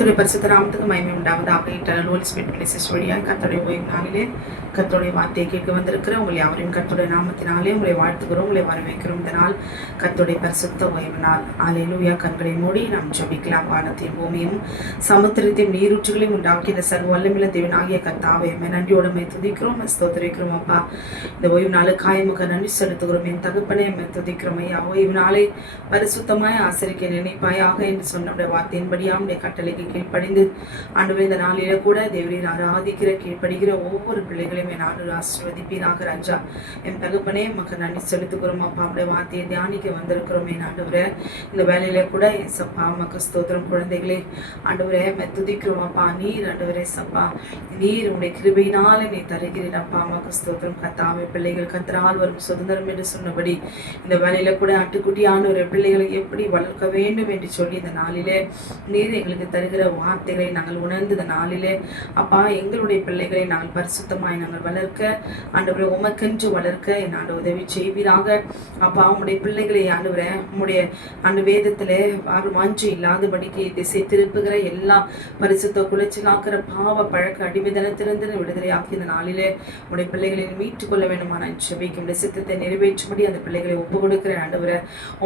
கர்த்தருடைய பரிசுத்த நாமத்துக்கு மகிமை உண்டாவதாக. இன்டர்னல் ஹோலி ஸ்பிரிட் பிளேசஸ் வழியாக கர்த்தருடைய ஓய்வு நாளிலே கர்த்தருடைய வார்த்தையை கேட்க வந்திருக்கிற உங்களை யாவரையும் கர்த்தருடைய நாமத்தினாலே உங்களை வாழ்த்துகிறோம், உங்களை வரவேற்கிறோம். இந்த நாள் கர்த்தருடைய பரிசுத்த ஓய்வு நாள். அல்லேலூயா. கண்களை மூடி நாம் ஜெபிக்கலாம். வானத்தையும் பூமியும் சமுத்திரத்தையும் நீரூற்றுகளையும் உண்டாக்கின சர்வ வல்லமையுள்ள தேவனாகிய கர்த்தாவே, நன்றியோடு துதிக்கிறோம், ஸ்தோத்திரிக்கிறோம். அப்பா, இந்த ஓய்வு நாளுக்காய் உமக்கு நன்றி செலுத்துகிறோம். என் தகப்பனே துதிக்கிறோம் ஐயா. ஓய்வு நாளை பரிசுத்தமாய் ஆசரிக்க நினைப்பாயாக என்று சொன்ன வார்த்தையின்படியாம் கட்டளைக்கு கீழ்ப்படிந்து ஆண்டவரே இந்த நாளில கூட தேவரீர் ஆராதிக்கிற கீழ்ப்படுகிற ஒவ்வொரு பிள்ளைகளையும் என் ஆண்டு ஆசீர்வதிப்பீராக ராஜா. என் தகப்பனே உமக்கு நன்றி செலுத்துகிறோம். அப்பா, அப்படியே வார்த்தையை தியானிக்க வந்திருக்கிறோம். என் ஆண்டவரே இந்த வேலையில கூட சப்பா உமக்கு ஸ்தோத்திரம். குழந்தைகளே ஆண்டவரே துதிக்கிறோம். அப்பா, நீர் ஆண்டவரே சப்பா, நீர் உடைய கிருபையினால நீ தருகிறீர். அப்பா உமக்கு ஸ்தோத்திரம். கர்த்தாவே, பிள்ளைகள் கர்த்தரால் வரும் சுதந்திரம் என்று சொன்னபடி இந்த வேலையில கூட ஆட்டுக்குட்டியான ஒரு பிள்ளைகளை எப்படி வளர்க்க வேண்டும் என்று சொல்லி இந்த நாளிலே நீர் எங்களுக்கு தருகிற வார்த்தைகளை நாங்கள் உணர்ந்து இந்த நாளிலே அப்பா எங்களுடைய பிள்ளைகளை நாங்கள் பரிசுத்தமாய் நாங்கள் வளர்க்க ஆண்டவரை உமக்கென்று வளர்க்க என் ஆண்டு உதவி செய்வீராக. அப்பா, உம்முடைய பிள்ளைகளை ஆண்டவரை உம்முடைய ஆண்டு வேதத்திலே வாஞ்சு இல்லாதபடிக்கு திசை திருப்புகிற எல்லா பரிசுத்த குலைச்சலாக்கிற பாவ பழக்க அடிமைதனத்திலிருந்து விடுதலையாக்கி இந்த நாளிலே உடைய பிள்ளைகளை மீட்டுக் கொள்ள வேண்டுமா நான் செபிக்கும். சித்தத்தை நிறைவேற்றும்படி அந்த பிள்ளைகளை ஒப்பு கொடுக்கிற ஆண்டவரை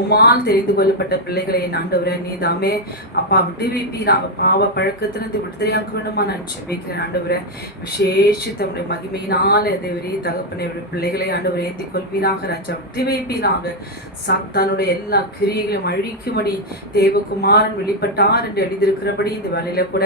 உம்மால் தெரிந்து கொள்ளப்பட்ட பிள்ளைகளை ஆண்டவரை நீ தாமே அப்பா விடுவிப்பீராக. பாவ பழக்கத்திலிருந்து விடுதலையாக்க வேண்டுமா நான் ஜெபிக்கிறேன் ஆண்டவரை. விசேஷித்தவனுடைய மகிமையினால தேவரே தகப்பனை பிள்ளைகளை ஆண்டவர் ஏந்தி கொள்வீராக ராஜா. விடுவிப்பீராக. சாத்தானுடைய எல்லா கிரியைகளையும் அழிக்கும்படி தேவகுமாரன் வெளிப்பட்டார் என்று எழுதியிருக்கிறபடி இந்த வேலையில கூட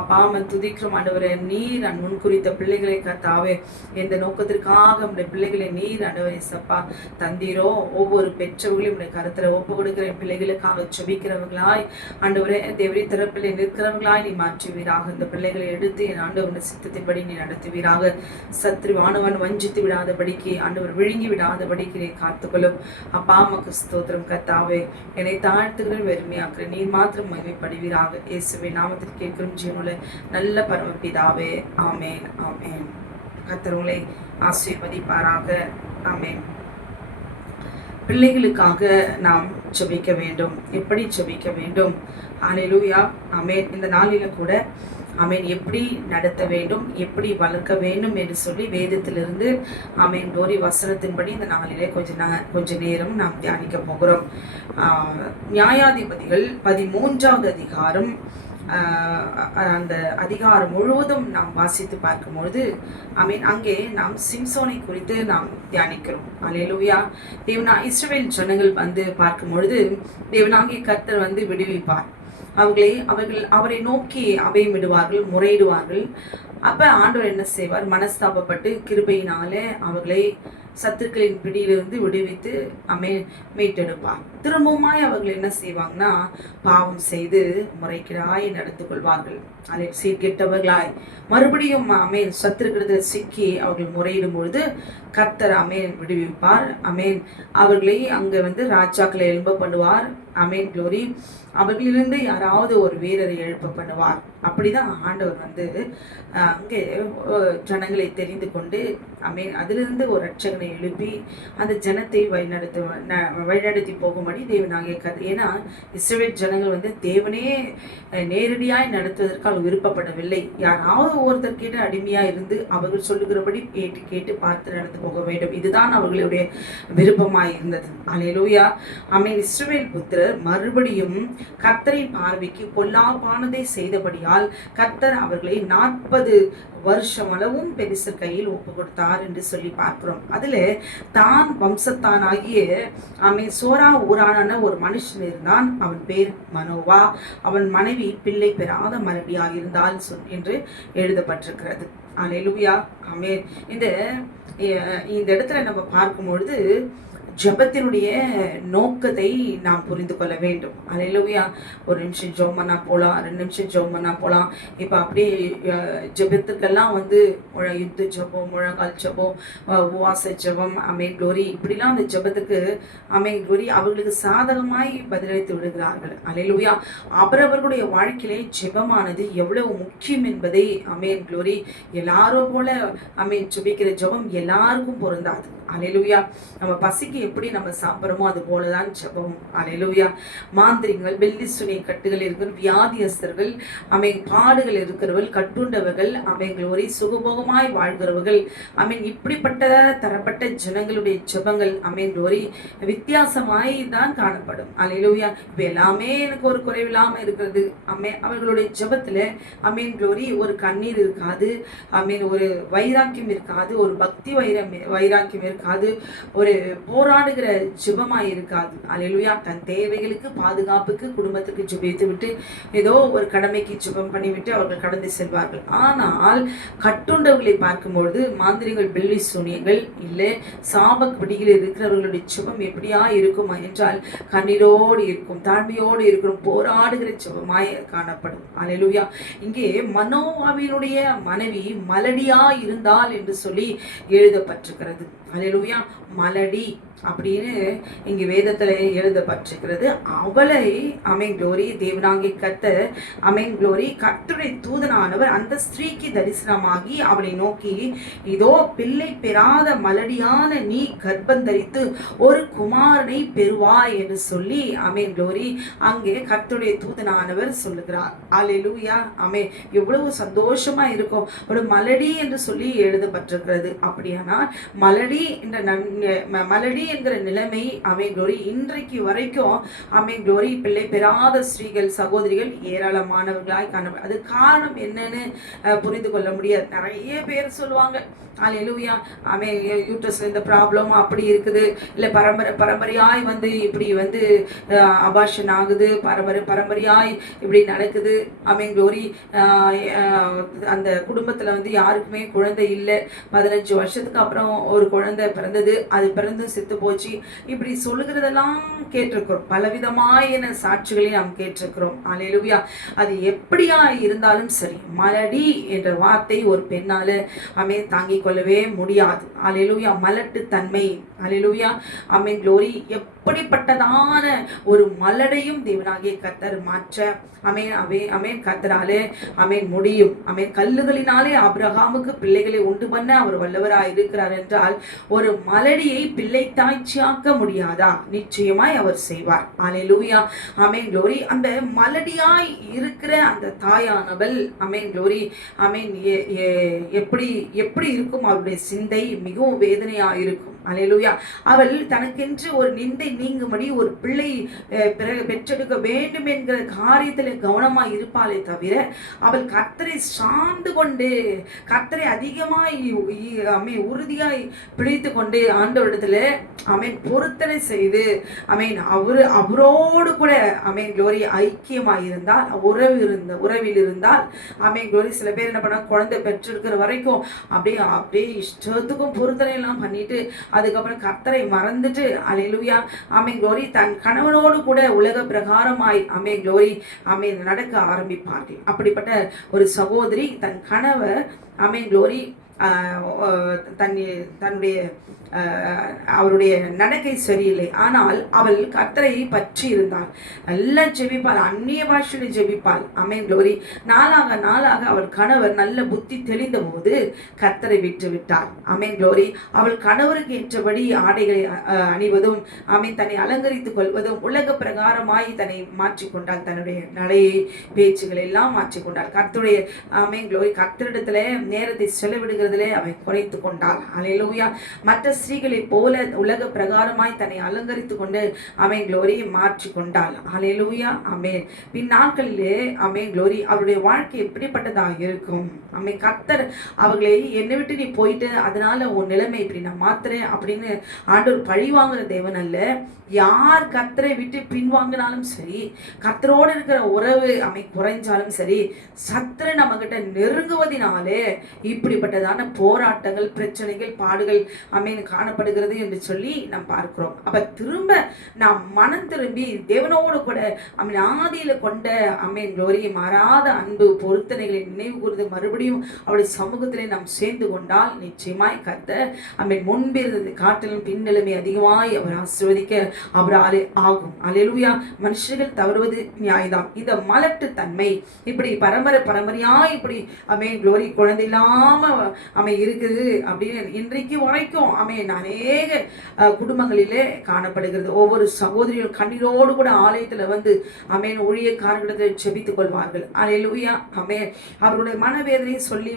அப்பா துதிக்கிறோம் ஆண்டவரை. நீர் நான் முன் குறித்த பிள்ளைகளை கர்த்தாவே எந்த நோக்கத்திற்காக நம்முடைய பிள்ளைகளை நீர் ஆண்டவரை சப்பா தந்தீரோ ஒவ்வொரு பெற்றவர்களையும் உடைய கருத்துல ஒப்பு கொடுக்கிற பிள்ளைகளுக்காக ஜெபிக்கிறவர்களாய் ஆண்டவரே தேவரே திறப்பில் நிற்கிறவர்களாய் நீ மாற்றுவீராக. இந்த பிள்ளைகளை எடுத்து என் ஆண்டவர் சித்தத்தின்படி நீ நடத்துவீராக. சத்ருவானவன் வஞ்சித்து விடாதபடிக்கு ஆண்டவர் விழுங்கி விடாதபடிக்கு நீ காத்துக்கொள்ளும். அப்பா உமக்கு ஸ்தோத்திரம் கர்த்தாவே. என்னை தாழ்த்துகிற வெறுமையாக்குற நீர் மாத்திரம் மகிமைப்படுவீராக. இயேசுவின் நாமத்தில் கேட்கிறோம் ஜீவனுள்ள நல்ல பரமபிதாவே. ஆமேன், ஆமேன். கர்த்தர் உங்களை ஆசீர்வதிப்பாராக. ஆமேன். பிள்ளைகளுக்காக நாம் ஜெபிக்க வேண்டும். எப்படி ஜெபிக்க வேண்டும்? ஹல்லேலூயா. ஆமென். இந்த நாளில கூட ஆமென் எப்படி நடத்த வேண்டும், எப்படி வளர்க்க வேண்டும் என்று சொல்லி வேதத்திலிருந்து ஆமென் டோரி வசனத்தின்படி இந்த நாளிலே கொஞ்ச நேரம் நாம் தியானிக்க போகிறோம். நியாயாதிபதிகள் 13வது அதிகாரம் அந்த அதிகாரம் முழுவதும் நாம் வாசித்து பார்க்கும்பொழுது அங்கே நாம் சிம்சோனை குறித்து நாம் தியானிக்கிறோம். அல்லேலூயா. இஸ்ரவேல் ஜனங்கள் பார்க்கும்பொழுது தேவனாகிய கர்த்தர் விடுவிப்பார். அவரை நோக்கி அபயமிடுவார்கள், முறையிடுவார்கள். அப்ப ஆண்டவர் என்ன செய்வார்? மனஸ்தாபப்பட்டு கிருபையினாலே அவர்களை சத்துருக்களின் பிடியிலிருந்து விடுவித்து மீட்டெடுப்பார். திரும்பவுமாய் அவர்கள் என்ன செய்வாங்கன்னா பாவம் செய்து முறைகேடாய் நடந்து கொள்வார்கள். அதை சீர்கெட்டவர்களாய் மறுபடியும் சத்துருக்களிடத்தில் சிக்கி அவர்கள் முறையிடும் பொழுது கர்த்தர் விடுவிப்பார். அவர்களை அங்க ராஜாக்களை எழும்ப பண்ணுவார். க்ளோரி. அவர்களிலிருந்து யாராவது ஒரு வீரரை எழுப்ப பண்ணுவார். அப்படிதான் ஆண்டவர் அங்கே ஜனங்களை தெரிந்து கொண்டு அதிலிருந்து ஒரு ரட்சகனை எழுப்பி அந்த ஜனத்தை வழிநடத்தி போகும்படி தேவனாகிய கர்த்தர். ஏன்னா இஸ்ரவேல் ஜனங்கள் தேவனே நேரடியாய் நடத்துவதற்கு அவர் விருப்பப்படவில்லை. யாராவது ஒருத்தர் கேட்டு அடிமையா இருந்து அவர்கள் சொல்லுகிறபடி கேட்டு பார்த்து நடந்து போக வேண்டும். இதுதான் அவர்களுடைய விருப்பமாய் இருந்தது. அல்லேலூயா. இஸ்ரவேல் புத்திரர் மறுபடியும் கர்த்தரின் பார்வைக்கு பொல்லாப்பானதை செய்தபடியால் கர்த்தர் அவர்களை 40 வருஷம் அளவும் பெலிஸ்தர் கையில் ஒப்பு கொடுத்தார் என்று சொல்லி பார்க்கிறோம். அதுல தான் வம்சத்தானாகிய சோரா ஊரான ஒரு மனுஷன் இருந்தான். அவன் பேர் மனோவா. அவன் மனைவி பிள்ளை பெறாத மனைவியாக இருந்தால் என்று எழுதப்பட்டிருக்கிறது. அல்லேலூயா. ஆமென். இந்த இடத்துல நம்ம பார்க்கும்பொழுது ஜெபத்தினுடைய நோக்கத்தை நாம் புரிந்து கொள்ள வேண்டும். அல்லேலூயா. ஒரு நிமிஷம் ஜெபம் பண்ணா போகலாம், 2 நிமிஷம் ஜெபம் பண்ணா போகலாம். இப்போ அப்படியே ஜெபத்துக்கெல்லாம் யுத்த ஜெபம், முழங்கால் ஜெபம், உபவாச ஜெபம், க்ளோரி, இப்படிலாம் அந்த ஜெபத்துக்கு க்ளோரி அவர்களுக்கு சாதகமாய் பதிலளித்து விடுகிறார்கள். அல்லேலூயா. அவரவர்களுடைய வாழ்க்கையிலே ஜெபமானது எவ்வளவு முக்கியம் என்பதை க்ளோரி எல்லாரும் போல ஜெபிக்கிற ஜெபம் எல்லாருக்கும் பொருந்தாது. அல்லேலூயா. நம்ம பசிக்கு எப்படி நம்ம சாப்பிட்றோமோ அது போலதான் ஜெபம். அல்லேலூயா. மாந்திரிகள், வெள்ளி சுனை கட்டுகள் இருக்கிற வியாதியஸ்தர்கள், பாடுகள் இருக்கிறவர்கள், கட்டுண்டவர்கள், க்ளோரி சுகபோகமாய் வாழ்கிறவர்கள், இப்படிப்பட்ட தரப்பட்ட ஜனங்களுடைய ஜெபங்கள் க்ளோரி வித்தியாசமாய் தான் காணப்படும். அல்லேலூயா. இப்ப எல்லாமே எனக்கு ஒரு குறைவில்லாம இருக்கிறது. அவர்களுடைய ஜெபத்துல க்ளோரி ஒரு கண்ணீர் இருக்காது, ஒரு வைராக்கியம் இருக்காது, ஒரு பக்தி வைராக்கியம் இருக்காது, ஒரு போராடுகிற ஜெபமாய் இருக்காது. அல்லேலூயா. தன் தேவைகளுக்கு, பாதுகாப்புக்கு, குடும்பத்துக்கு ஜெபித்து விட்டு ஏதோ ஒரு கடமைக்கு ஜெபம் பண்ணிவிட்டு அவர்கள் கடந்து செல்வார்கள். ஆனால் கட்டுண்டவர்களை பார்க்கும்பொழுது மாந்திரிகள், வெள்ளி சூனியங்கள் இல்லை சாப பிடியில் இருக்கிறவர்களுடைய ஜெபம் எப்படியா இருக்குமா என்றால் கண்ணீரோடு இருக்கும், தாழ்மையோடு இருக்கும், போராடுகிற ஜெபமாய் காணப்படும். அல்லேலூயா. இங்கே மனோவாவினுடைய மனைவி மலடியா இருந்தால் என்று சொல்லி எழுதப்பட்டிருக்கிறது. அல்லேலூயா. மலடி அப்படின்னு இங்கு வேதத்துல எழுதப்பட்டிருக்கிறது. அவளை க்ளோரி தேவனாகிய கர்த்தர் க்ளோரி கர்த்தருடைய தூதனானவர் அந்த ஸ்திரீக்கு தரிசனமாகி அவளை நோக்கி, இதோ பிள்ளை பெறாத மலடியான நீ கர்ப்பம் தரித்து ஒரு குமாரனை பெறுவாய் என்று சொல்லி க்ளோரி அங்கே கர்த்தருடைய தூதனானவர் சொல்லுகிறார். அல்லேலூயா. எவ்வளவு சந்தோஷமா இருக்கும். ஒரு மலடி என்று சொல்லி எழுதப்பட்டிருக்கிறது. அப்படியானால் மலடி என்கிற நிலைமை க்ளோரி இன்றைக்கு வரைக்கும் க்ளோரி பிள்ளை பெறாத ஸ்ரீகள், சகோதரிகள் ஏராளமானவர்களாய் காணப்படும். அது காரணம் என்னன்னு புரிந்து கொள்ள முடியாது. நிறைய பேர் சொல்லுவாங்க, அல்லேலூயா, யூட்ரஸ்ல இந்த ப்ராப்ளம் அப்படி இருக்குது, இல்லை பரம்பரையாய் இப்படி அபார்ஷன் ஆகுது, பரம்பரையாய் இப்படி நடக்குது. க்ளோரி அந்த குடும்பத்தில் யாருக்குமே குழந்தை இல்லை, 15 வருஷத்துக்கு அப்புறம் ஒரு குழந்தை பிறந்தது, அது பிறந்து செத்து போச்சு, இப்படி சொல்லுகிறதெல்லாம் கேட்டிருக்கிறோம். பலவிதமான சாட்சிகளை நாம் கேட்டிருக்கிறோம். அல்லேலூயா. அது எப்படியா இருந்தாலும் சரி, மலடி என்ற வார்த்தை ஒரு பெண்ணால தாங்கிக் கொள்ளவே முடியாது. அல்லேலூயா. மலட்டு தன்மை. அல்லேலூயா. க்ளோரி எப்படிப்பட்டதான ஒரு மலடையும் தேவனாகிய கர்த்தர் மாற்ற கர்த்தராலே முடியும். கல்லுகளினாலே ஆபிரகாமுக்கு பிள்ளைகளை உண்டு பண்ண அவர் வல்லவராய் இருக்கிறார் என்றால் ஒரு மலடியை பிள்ளை தாய்ச்சியாக்க முடியாதா? நிச்சயமாய் அவர் செய்வார். அல்லேலூயா. க்ளோரி அந்த மலடியாய் இருக்கிற அந்த தாயானவள் க்ளோரி எப்படி இருக்கும்? அவருடைய சிந்தை மிகவும் வேதனையா இருக்கும். அல்லேலூயா. அவள் தனக்கென்று ஒரு நிந்தை நீங்கும்படி ஒரு பிள்ளை பெற்றெடுக்க வேண்டும் என்கிற காரியத்தில் கவனமாய் இருப்பாளே தவிர அவள் கர்த்தரை சார்ந்து கொண்டு கர்த்தரை அதிகமாய் உறுதியாய் பிடித்து கொண்டு ஆண்டவரிடத்துல பொருத்தனை செய்து அவரோடு கூட க்ளோரி ஐக்கியமாய் இருந்தால், உறவில் இருந்தால் க்ளோரி சில பேர் என்ன பண்ண, குழந்தை பெற்றிருக்கிற வரைக்கும் அப்படியே இஷ்டத்துக்கும் பொருத்தனை எல்லாம் பண்ணிட்டு அதுக்கப்புறம் கர்த்தரை மறந்துட்டு அல்லேலூயா க்ளோரி தன் கணவனோடு கூட உலக பிரகாரமாய் க்ளோரி நடக்க ஆரம்பிப்பார்கள். அப்படிப்பட்ட ஒரு சகோதரி தன் கணவர் க்ளோரி தன்னுடைய அவருடைய நடக்கை சரியில்லை, ஆனால் அவள் கர்த்தரை பற்றி இருந்தாள், நல்லா ஜெபிப்பாள், அந்நிய பாஷையில் ஜெபிப்பாள். க்ளோரி நாளாக அவள் கணவர் நல்ல புத்தி தெளிந்த போது கர்த்தரை விட்டு விட்டாள். க்ளோரி அவள் கணவருக்கு ஏற்றபடி ஆடைகளை அணிவதும் தன்னை அலங்கரித்துக் கொள்வதும் உலக பிரகாரமாய் தன்னை மாற்றிக்கொண்டாள். தன்னுடைய நடையை பேச்சுகள் எல்லாம் மாற்றிக்கொண்டாள். கர்த்தருடைய க்ளோரி கர்த்தரிடத்துல நேரத்தை செலவிடுகிறதிலே அவன் குறைத்து கொண்டாள். அல்லேலூயா. மற்ற ஸ்திரீகளை போல உலக பிரகாரமாய் தன்னை அலங்கரித்து கொண்டு க்ளோரி மாற்றி கொண்டாள். அல்லேலூயா. பின் நாட்களிலே க்ளோரி அவருடைய வாழ்க்கை எப்படிப்பட்டதாக இருக்கும்? கர்த்தர் அவர்களை என்னை விட்டு நீ போயிட்டு அதனால உன் நிலைமை இப்படி நான் மாத்துறேன் அப்படின்னு ஆண்டவர் பழி வாங்குற தேவன் அல்ல. யார் கர்த்தரை விட்டு பின்வாங்கினாலும் சரி, கர்த்தரோடு இருக்கிற உறவு குறைஞ்சாலும் சரி, சத்துரு நம்ம கிட்ட நெருங்குவதினாலே இப்படிப்பட்டதான போராட்டங்கள், பிரச்சனைகள், பாடுகள் காணப்படுகிறது என்று சொல்லி நாம் பார்க்கிறோம். அப்ப திரும்ப நாம் மனம் திரும்பி தேவனோடு கூட ஆதியில கொண்ட க்ளோரி மாறாத அன்பு பொருத்தனைகளை நினைவு கூர்ந்து மறுபடியும் அவருடைய சமூகத்திலே நாம் சேர்ந்து கொண்டால் நிச்சயமாய் கர்த்தர் முன்பிருந்தது காட்டிலும் பின்னிலைமை அதிகமாய் அவர் ஆசீர்வதிக்க அவராலே ஆகும். அல்லேலூயா. மனுஷர்கள் தவறுவது நியாயம்தான். இந்த மலட்டு தன்மை இப்படி பரம்பரையா இப்படி க்ளோரி குழந்தை இல்லாம இருக்குது அப்படின்னு இன்றைக்கு வரைக்கும் அநேக குடும்பங்களிலே காணப்படுகிறது. ஒவ்வொரு சகோதரியும் கண்ணீரோடு கூட ஆலயத்துல வந்து ஊழியக்காரர்களிடத்தில் செபித்துக் கொள்வார்கள். அல்லேலூயா. அவருடைய மனவேதனையை சொல்லி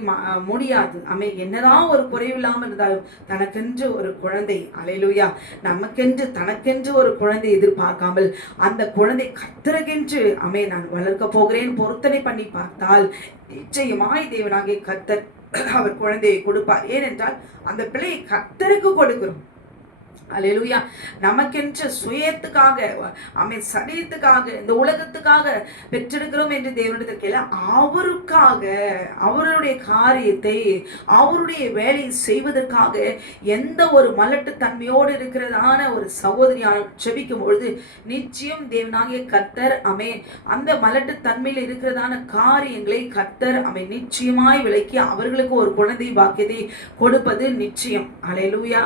முடியாது. என்னதான் ஒரு குறைவில்லாமல் இருந்தாலும் தனக்கென்று ஒரு குழந்தை, அல்லேலூயா, நமக்கென்று தனக்கென்று ஒரு குழந்தை எதிர்பார்க்காமல் அந்த குழந்தை கர்த்தருக்கென்று நான் வளர்க்க போகிறேன் பொருத்தனை பண்ணி பார்த்தால் நிச்சயமாய் தேவனாகிய கர்த்தர் அவர் குழந்தையை கொடுப்பார். ஏனென்றால் அந்த பிள்ளையை கர்த்தருக்கு கொடுக்கிறோம். அல்லேலூயா. நமக்கென்று சுயத்துக்காக சரீரத்துக்காக இந்த உலகத்துக்காக பெற்றெடுக்கிறோம் என்று தேவனிடத்தில் கேள, அவருக்காக அவருடைய காரியத்தை அவருடைய வேலையை செய்வதற்காக எந்த ஒரு மலட்டு தன்மையோடு இருக்கிறதான ஒரு சகோதரியான செபிக்கும் பொழுது நிச்சயம் தேவனாகிய கர்த்தர் அந்த மலட்டு தன்மையில் இருக்கிறதான காரியங்களை கர்த்தர் நிச்சயமாய் விலக்கி அவர்களுக்கு ஒரு குழந்தை பாக்கியத்தை கொடுப்பது நிச்சயம். அல்லேலூயா.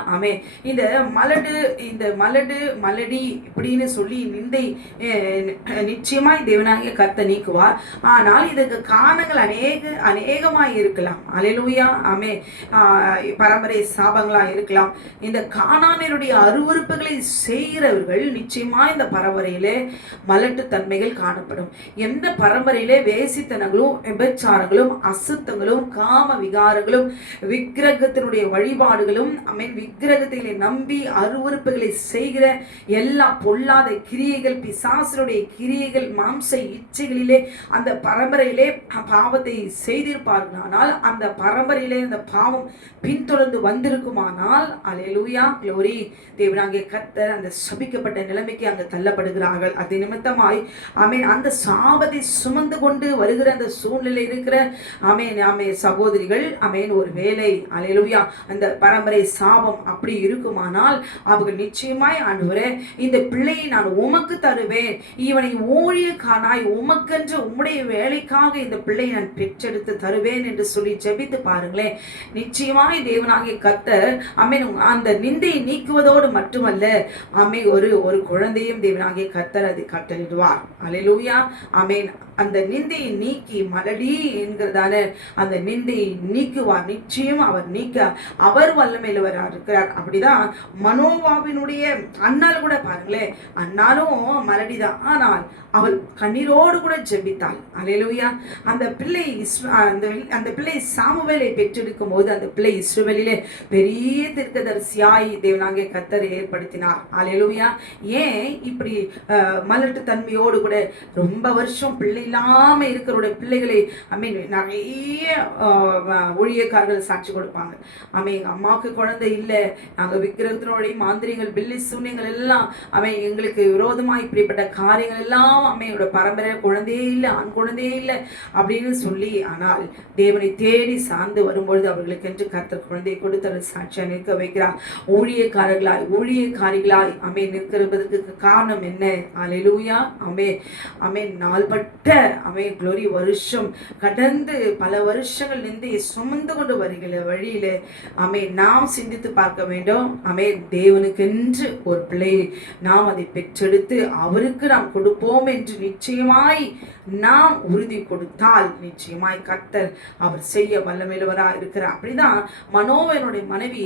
இந்த மலடி இப்படின்னு சொல்லி நிந்தை நிச்சயமாய் தேவனாகிய கர்த்தர் நீக்குவார். ஆனால் இதுக்கு காரணங்கள் அநேகமாய் இருக்கலாம். அல்லேலூயா. பரம்பரை சாபங்களா இருக்கலாம். இந்த கானானியருடைய அருவருப்புகளை செய்கிறவர்கள் நிச்சயமாய் இந்த பரம்பரையிலே மலட்டு தன்மைகள் காணப்படும். எந்த பரம்பரையிலே வேசித்தனங்களும் விபச்சாரங்களும் அசுத்தங்களும் காம விகாரங்களும் விக்கிரகத்தினுடைய வழிபாடுகளும் விக்கிரகத்தை நம்பி அருவருப்புகளை செய்கிற எல்லா பொல்லாத கிரியைகள், பிசாசனுடைய கிரியைகள், மாம்ச இச்சைகளிலே அந்த பரம்பரையிலே பாவத்தை செய்திருப்பார்களானால் அந்த பரம்பரையிலே அந்த பாவம் பின்தொடர்ந்து வந்திருக்குமானால் அல்லேலூயா, க்ளோரி, தேவனாகிய கர்த்தர் அந்த சபிக்கப்பட்ட நிலைமைக்கு அங்கு தள்ளப்படுகிறார்கள். அது நிமித்தமாய் அந்த சாபத்தை சுமந்து கொண்டு வருகிற அந்த சூழ்நிலை இருக்கிற சகோதரிகள் ஒரு வேலை அல்லேலூயா அந்த பரம்பரை சாபம் அப்படி இருக்குமானால் அவர்கள் நிச்சயமாய் ஆண்டவரே இந்த பிள்ளையை நான் உமக்கு தருவேன், இவனை ஊழியக்காரனாய் உமக்கென்று உம்முடைய வேலைக்காக இந்த பிள்ளையை நான் பெற்றெடுத்து தருவேன் என்று சொல்லி ஜெபித்து பாருங்களேன். நிச்சயமாய் தேவனாகிய கர்த்தர் அந்த நிந்தையை நீக்குவதோடு மட்டுமல்ல ஒரு குழந்தையும் தேவனாகிய கர்த்தர் அதை கட்டளிடுவார். அல்லேலூயா. அந்த நிந்தையை நீக்கி மலடி என்கிறதான அந்த நிந்தையை நீக்குவார். நிச்சயம் அவர் நீக்க அவர் வல்லமையில் இருக்கிறார். அப்படிதான் மனோவாவினுடைய அண்ணால் கூட பாருங்களேன், அண்ணாலும் மலடிதான், ஆனால் அவள் கண்ணீரோடு கூட ஜெபித்தாள். அல்லேலூயா. அந்த பிள்ளை சாமுவேலை பெற்றெடுக்கும் போது அந்த பிள்ளை இஸ்ரவேலிலே பெரிய தீர்க்கதரிசியாய் தேவனாகிய கர்த்தர் ஏற்படுத்தினார். அல்லேலூயா. ஏன் இப்படி மலட்டு தன்மையோடு கூட ரொம்ப வருஷம் பிள்ளை இல்லாம இருக்கிற பிள்ளைகளை நிறைய ஊழியக்காரர்கள் சாட்சி கொடுப்பாங்க. எங்க அம்மாவுக்கு குழந்தை இல்லை, நாங்க விக்கிரகத்தினுடைய மாந்திரிகள் பில்லி சூன்யங்கள் எல்லாம் எங்களுக்கு விரோதமா இப்படிப்பட்ட காரியங்கள் எல்லாம் அம்மையோட பரம்பரை குழந்தையே இல்லை, ஆண் குழந்தையே இல்லை அப்படின்னு சொல்லி, ஆனால் தேவனை தேடி சார்ந்து வரும்பொழுது அவர்களுக்கு என்று கர்த்தர் குழந்தையை கொடுத்து சாட்சியா நிற்க வைக்கிறார். ஊழியக்காரிகளாய் நிற்கிறதுக்கு காரணம் என்ன? அல்லேலூயா. நாள்பட்ட க்ளோரி வருஷம் கடந்து பல வருஷங்கள் நிந்தையை சுமந்து கொண்டு வருகிற வழியில நாம் சிந்தித்து பார்க்க வேண்டும். தேவனுக்கென்று ஒரு பிள்ளை நாம் அதை பெற்றெடுத்து அவருக்கு நாம் கொடுப்போம் என்று நிச்சயமாய் நாம் உறுதி கொடுத்தால் நிச்சயமாய் கர்த்தர் அவர் செய்ய வல்லமையுள்ளவரா இருக்கிறார். அப்படிதான் மனோவனுடைய மனைவி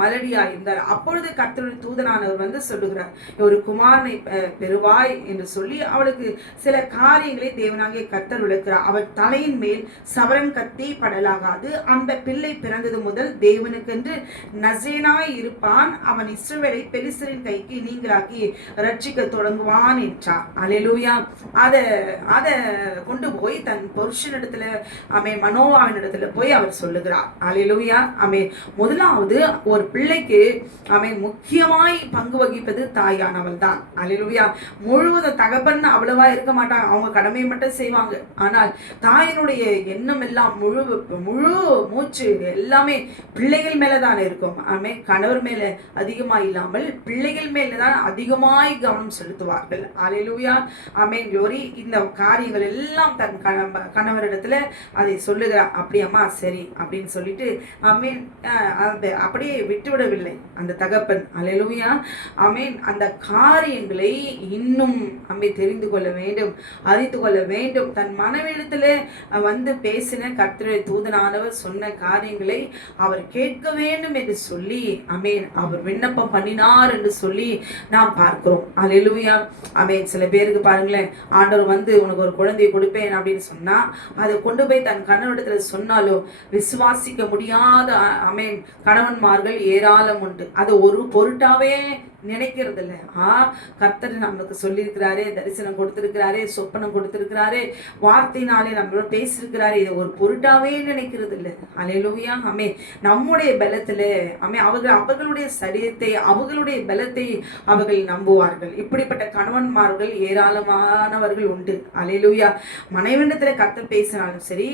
மலடியா இருந்தார். அப்பொழுது கர்த்தருடைய தூதனானவர் வந்து சொல்லுகிறார், ஒரு குமாரனை பெறுவாய் என்று சொல்லி அவளுக்கு சில காரியங்களை தேவனாகிய கர்த்தர் விளக்கிறார். அவள் தலையின் மேல் சவரன் கத்தி படலாகாது, அந்த பிள்ளை பிறந்தது முதல் தேவனுக்கென்று நசேனாய் இருப்பான், அவன் இஸ்ரவேலை பெலிஸ்தரின் கைக்கு நீங்களாக்கி ரட்சிக்க தொடங்குவான் என்றார். அல்லேலூயா. அத கொண்டு போய் தன் புருஷனிடத்துல மனோவாவின் இடத்துல போய் அவர் சொல்லுகிறார். அல்லேலூயா. முதலாவது ஒரு பிள்ளைக்கு முக்கியமாய் பங்கு வகிப்பது தாயானவள் தான். அல்லேலூயா. முழுவதும் தகப்பன் அவ்வளவா இருக்க மாட்டாங்க, அவங்க கடமையை மட்டும் செய்வாங்க. ஆனால் தாயினுடைய எண்ணம் எல்லாம் முழு மூச்சு எல்லாமே பிள்ளைகள் மேலதான் இருக்கும். கணவர் மேல அதிகமா இல்லாமல் பிள்ளைகள் மேலதான் அதிகமாய் கவனம் செலுத்துவார்கள். அல்லேலூயா. க்ளோரி. இந்த காரியம் காரியங்கள் எல்லாம் தன் கணவரிடத்துல அதை சொல்லுகிறார். அப்படியம்மா சரி அப்படின்னு சொல்லிட்டு ஆமீன் அப்படியே விட்டுவிடவில்லை அந்த தகப்பன். அல்லேலூயா. ஆமீன். அந்த காரியங்களை இன்னும் தெரிந்து கொள்ள வேண்டும், அறிந்து கொள்ள வேண்டும். தன் மனைவிடத்துல வந்து பேசின கர்த்தருடைய தூதனானவர் சொன்ன காரியங்களை அவர் கேட்க வேண்டும் என்று சொல்லி ஆமீன் அவர் விண்ணப்பம் பண்ணினார் என்று சொல்லி நாம் பார்க்கிறோம். அல்லேலூயா. ஆமீன். சில பேருக்கு பாருங்களேன், ஆண்டவர் வந்து உனக்கு ஒரு குழந்தையை கொடுப்பேன் அப்படின்னு சொன்னா அதை கொண்டு போய் தன் கணவனிடத்துல சொன்னாலும் விசுவாசிக்க முடியாத ஆமீன் கணவன்மார்கள் ஏராளம் உண்டு. அது ஒரு பொருட்டாவே நினைக்கிறது இல்லை. கர்த்தர் நமக்கு சொல்லியிருக்கிறாரே, தரிசனம் கொடுத்திருக்கிறாரே, சொப்பனம் கொடுத்திருக்கிறாரே, வார்த்தையினாலே நம்மளோட பேசியிருக்கிறாரே, இதை ஒரு பொருட்டாவே நினைக்கிறது இல்லை. அல்லேலூயா. ஆமென். நம்முடைய பலத்துல அவர்களுடைய சரீரத்தை அவர்களுடைய பலத்தை அவர்கள் நம்புவார்கள். இப்படிப்பட்ட கணவன்மார்கள் ஏராளமானவர்கள் உண்டு. அல்லேலூயா. மனைவிடத்துல கர்த்தர் பேசினாலும் சரி,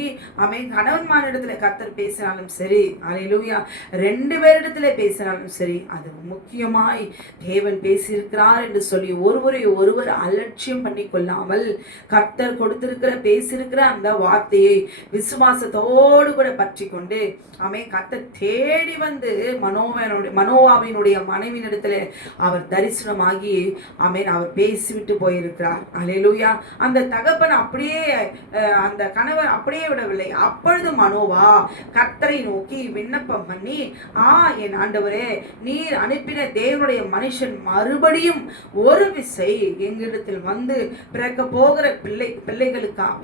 கணவன்மாரிடத்துல கர்த்தர் பேசினாலும் சரி, அல்லேலூயா, 2 பேரிடத்துல பேசினாலும் சரி, அது முக்கியமாய் தேவன் பேசியிருக்கிறார் என்று சொல்லி ஒருவர் அலட்சியம் பண்ணி கொள்ளாமல் கர்த்தர் கொடுத்திருக்கிற பேசியிருக்கிற அந்த வார்த்தையை விசுவாசத்தோடு கூட பற்றி கொண்டு கர்த்தர் தேடி வந்து மனோவாவினுடைய மனைவியிடத்துல அவர் தரிசனமாகி அவர் பேசிவிட்டு போயிருக்கிறார். அல்லேலூயா. அந்த தகப்பன் அப்படியே அந்த கணவர் அப்படியே விடவில்லை. அப்பொழுது மனோவா கர்த்தரை நோக்கி விண்ணப்பம் பண்ணி, என் ஆண்டவரே, நீர் அனுப்பின தேவனுடைய மனுஷன் மறுபடியும் ஒரு விசை எங்களிடத்தில் வந்து பிறக்க போகிற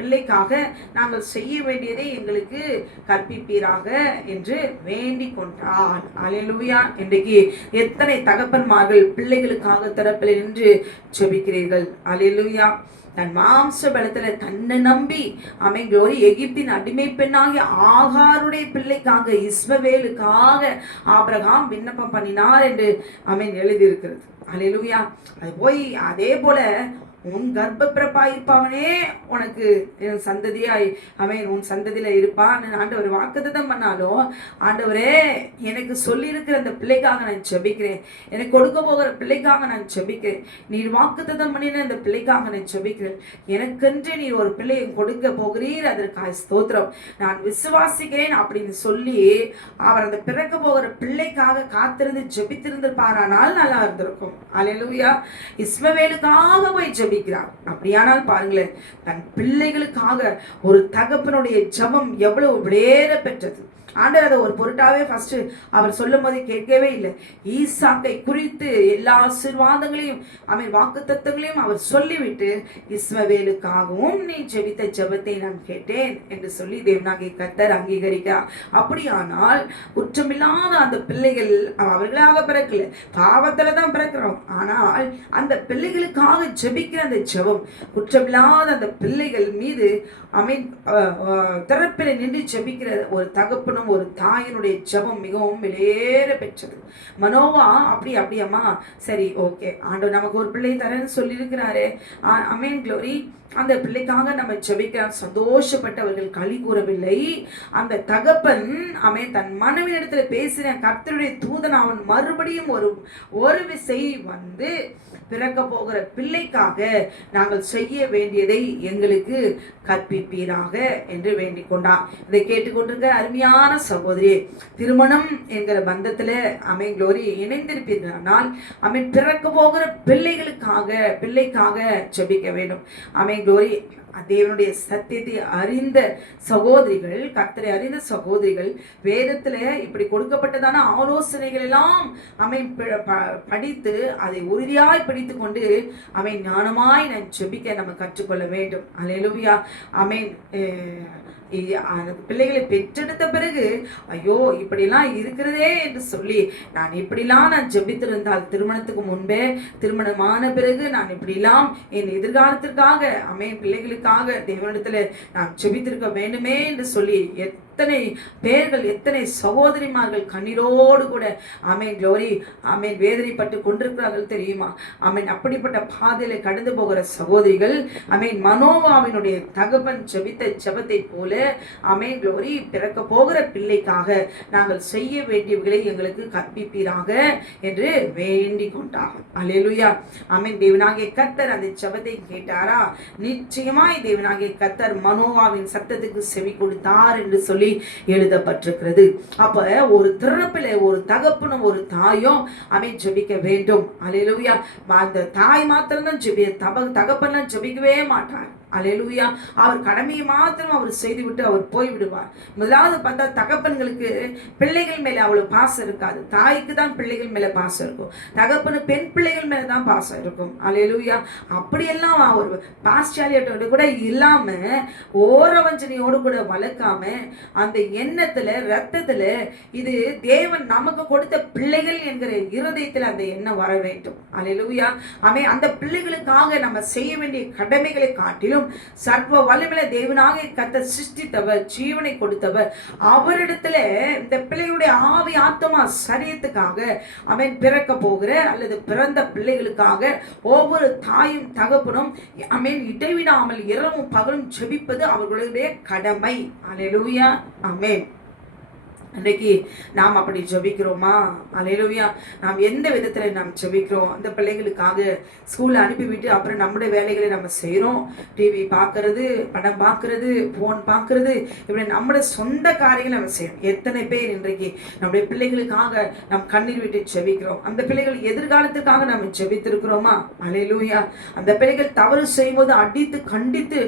பிள்ளைக்காக நாங்கள் செய்ய வேண்டியதை எங்களுக்கு கற்பிப்பீராக என்று வேண்டிக் கொண்டார். அல்லேலூயா. இன்றைக்கு எத்தனை தகப்பன்மார்கள் பிள்ளைகளுக்காக தரப்பில் நின்று ஜெபிக்கிறீர்கள். அல்லேலூயா. தன் மாம்ச பலத்துல தன்னை நம்பி க்ளோரி எகிப்தின் அடிமை பெண்ணாகிய ஆகாருடைய பிள்ளைக்காக இஸ்மவேலுக்காக ஆபிரகாம் விண்ணப்பம் பண்ணினார் என்று எழுதியிருக்கிறது. அல்லேலூயா. அது போய் அதே போல உன் கர்ப்ப பிறப்பாயிருப்பவனே உனக்கு சந்ததியாய் உன் சந்ததியில இருப்பான் ஆண்டவர் வாக்குத்தத்தம் பண்ணாலும், ஆண்டவரே எனக்கு சொல்லியிருக்கிற அந்த பிள்ளைக்காக நான் ஜெபிக்கிறேன், எனக்கு கொடுக்க போகிற பிள்ளைக்காக நான் ஜெபிக்கிறேன், நீர் வாக்குத்தத்தம் பண்ணின அந்த பிள்ளைக்காக நான் ஜெபிக்கிறேன், எனக்கென்று நீர் ஒரு பிள்ளையை கொடுக்க போகிறீர், அதற்காக ஸ்தோத்திரம், நான் விசுவாசிக்கிறேன் அப்படின்னு சொல்லி அவர் அந்த பிறக்க போகிற பிள்ளைக்காக காத்திருந்து ஜெபித்திருந்திருப்பாரானால் நல்லா இருந்திருக்கும். அல்லேலூயா. இஸ்மவேலுக்காக போய் ஜெபிக்கிறார். அப்படியானால் பாருங்களேன், தன் பிள்ளைகளுக்காக ஒரு தகப்பனுடைய ஜெபம் எவ்வளவு விளையேற பெற்றது. ஆண்டவர் அதை ஒரு பொருட்டாவே ஃபர்ஸ்ட் அவர் சொல்லும் போது கேட்கவே இல்லை. ஈசாக்கை குறித்து எல்லா ஆசீர்வாதங்களையும் வாக்குத்தத்தங்களையும் அவர் சொல்லிவிட்டு, இஸ்மவேலுக்காகவும் நீ ஜெபித்த ஜெபத்தை நான் கேட்டேன் என்று சொல்லி தேவனாகிய கர்த்தர் அங்கீகரிக்கிறார். அப்படியானால் குற்றமில்லாத அந்த பிள்ளைகள் அவர்களாக பிறக்கல, பாவத்துல தான் பிறக்கிறோம். ஆனால் அந்த பிள்ளைகளுக்காக ஜெபிக்கிற அந்த ஜெபம், குற்றமில்லாத அந்த பிள்ளைகள் மீது திறப்பில நின்று ஜெபிக்கிற ஒரு தகப்பனும் ஒரு தாயினுடைய ஜெபம் மிகவும் வெளியேற பெற்றது. மனோவா அப்படியம்மா சரி ஓகே, ஆண்டவர் நமக்கு ஒரு பிள்ளை தரேன்னு சொல்லியிருக்கிறாரே, ஆமென் க்ளோரி, அந்த பிள்ளைக்காக நம்ம ஜெபிக்க சந்தோஷப்பட்டவர்கள் களி கூறவில்லை. அந்த தகப்பன் தன் மனைவியிடத்துல பேசின கர்த்தருடைய தூதன் அவன் மறுபடியும் ஒரு விசை வந்து பிறக்க போகிற பிள்ளைக்காக நாங்கள் செய்ய வேண்டியதை எங்களுக்கு கற்பிப்பீராக என்று வேண்டிக் கொண்டான். இதை கேட்டுக்கொண்டிருக்க அருமையான சகோதரி, திருமணம் என்கிற பந்தத்துல க்ளோரி இணைந்திருப்பீர்களானால் பிறக்க போகிற பிள்ளைக்காக ஜெபிக்க வேண்டும். க்ளோரி. தேவனுடைய சத்தியத்தை அறிந்த சகோதரிகள், கர்த்தரை அறிந்த சகோதரிகள், வேதத்துல இப்படி கொடுக்கப்பட்டதான ஆலோசனைகள் எல்லாம் படித்து அதை உறுதியாய் பிடித்து கொண்டு ஞானமாய் நான் ஜெபிக்க நம்ம கற்றுக்கொள்ள வேண்டும். அல்லேலூயா. பிள்ளைகளை பெற்றெடுத்த பிறகு ஐயோ இப்படிலாம் இருக்கிறதே என்று சொல்லி நான் இப்படிலாம் நான் ஜெபித்திருந்தால், திருமணத்துக்கு முன்பே திருமணமான பிறகு நான் இப்படிலாம் என் எதிர்காலத்திற்காக பிள்ளைகளுக்காக தேவனிடத்துல நான் ஜெபித்திருக்க வேண்டுமே என்று சொல்லி எத்தனை பேர்கள், எத்தனை சகோதரிமார்கள் கண்ணீரோடு கூட ஆமென் க்ளோரி ஆமென் வேதனைப்பட்டு கொண்டிருக்கிறார்கள் தெரியுமா? ஆமென் அப்படிப்பட்ட பாதையில கடந்து போகிற சகோதரிகள் ஆமென் மனோவாவினுடைய தகப்பன் ஜெபித்த ஜெபத்தை போல ஆமென் க்ளோரி பிறக்க போகிற பிள்ளைக்காக நாங்கள் செய்ய வேண்டியவர்களை எங்களுக்கு கற்பிப்பீராக என்று வேண்டிக் கொண்டார். அல்லேலூயா. ஆமென். தேவனாகிய கர்த்தர் அந்த ஜெபத்தை கேட்டாரா? நிச்சயமாய் தேவனாகிய கர்த்தர் மனோவாவின் சத்தத்துக்கு செவி கொடுத்தார் என்று சொல்லி எழுதப்பட்டிருக்கிறது. அப்ப ஒரு திறப்பில் ஒரு தகப்பனும் ஒரு தாயும் ஆமென் ஜெபிக்க வேண்டும். அல்லேலூயா. அந்த தாய் மாத்திரம் தான் தகப்பன்லாம் ஜெபிக்கவே மாட்டார். அல்லேலூயா. அவர் கடமையை மாத்திரம் அவர் செய்துவிட்டு அவர் போய் விடுவார். முதலாவது பார்த்தா தகப்பன்களுக்கு பிள்ளைகள் மேல அவ்வளவு பாசம் இருக்காது. தாய்க்கு தான் பிள்ளைகள் மேல பாசம் இருக்கும். தகப்பனு பெண் பிள்ளைகள் மேல தான் பாசம் இருக்கும். அல்லேலூயா. அப்படியெல்லாம் ஒரு பாஸ்டாலியோட கூட இல்லாம ஓரவஞ்சனையோடு கூட வளர்க்காம அந்த எண்ணத்துல ரத்தத்துல இது தேவன் நமக்கு கொடுத்த பிள்ளைகள் என்கிற இருதயத்துல அந்த எண்ணம் வர வேண்டும். அல்லேலூயா. அந்த பிள்ளைகளுக்காக நம்ம செய்ய வேண்டிய கடமைகளை காட்டிலும் சர்வ வல்லமையுள்ள தேவனாகிய கர்த்தர் சிருஷ்டித்தவர், ஜீவனை கொடுத்தவர், அவரிடத்துல இந்த பிள்ளைகளுடைய ஆவி ஆத்மா சரீரத்துக்காக அவன் பிறக்க போகிற அல்லது பிறந்த பிள்ளைகளுக்காக ஒவ்வொரு தாயும் தகப்பனும் இடைவிடாமல் இரவும் பகலும் ஜெபிப்பது அவர்களுடைய கடமை. அல்லேலூயா. ஆமென். இன்றைக்கு நாம் அப்படி ஜெபிக்கிறோமா? அல்லேலூயா. நாம் எந்த விதத்தில் நாம் ஜெபிக்கிறோம்? அந்த பிள்ளைகளுக்காக ஸ்கூலில் அனுப்பிவிட்டு அப்புறம் நம்முடைய வேலைகளை நம்ம செய்கிறோம். டிவி பார்க்கறது, படம் பார்க்கறது, ஃபோன் பார்க்கறது, இப்படி நம்முடைய சொந்த காரியங்களை நம்ம செய்யணும். எத்தனை பேர் இன்றைக்கு நம்முடைய பிள்ளைகளுக்காக நம் கண்ணீர் விட்டு ஜெபிக்கிறோம்? அந்த பிள்ளைகள் எதிர்காலத்துக்காக நம்ம ஜெபித்திருக்கிறோமா? அல்லேலூயா. அந்த பிள்ளைகள் தவறு செய்யும்போது அடித்து கண்டித்து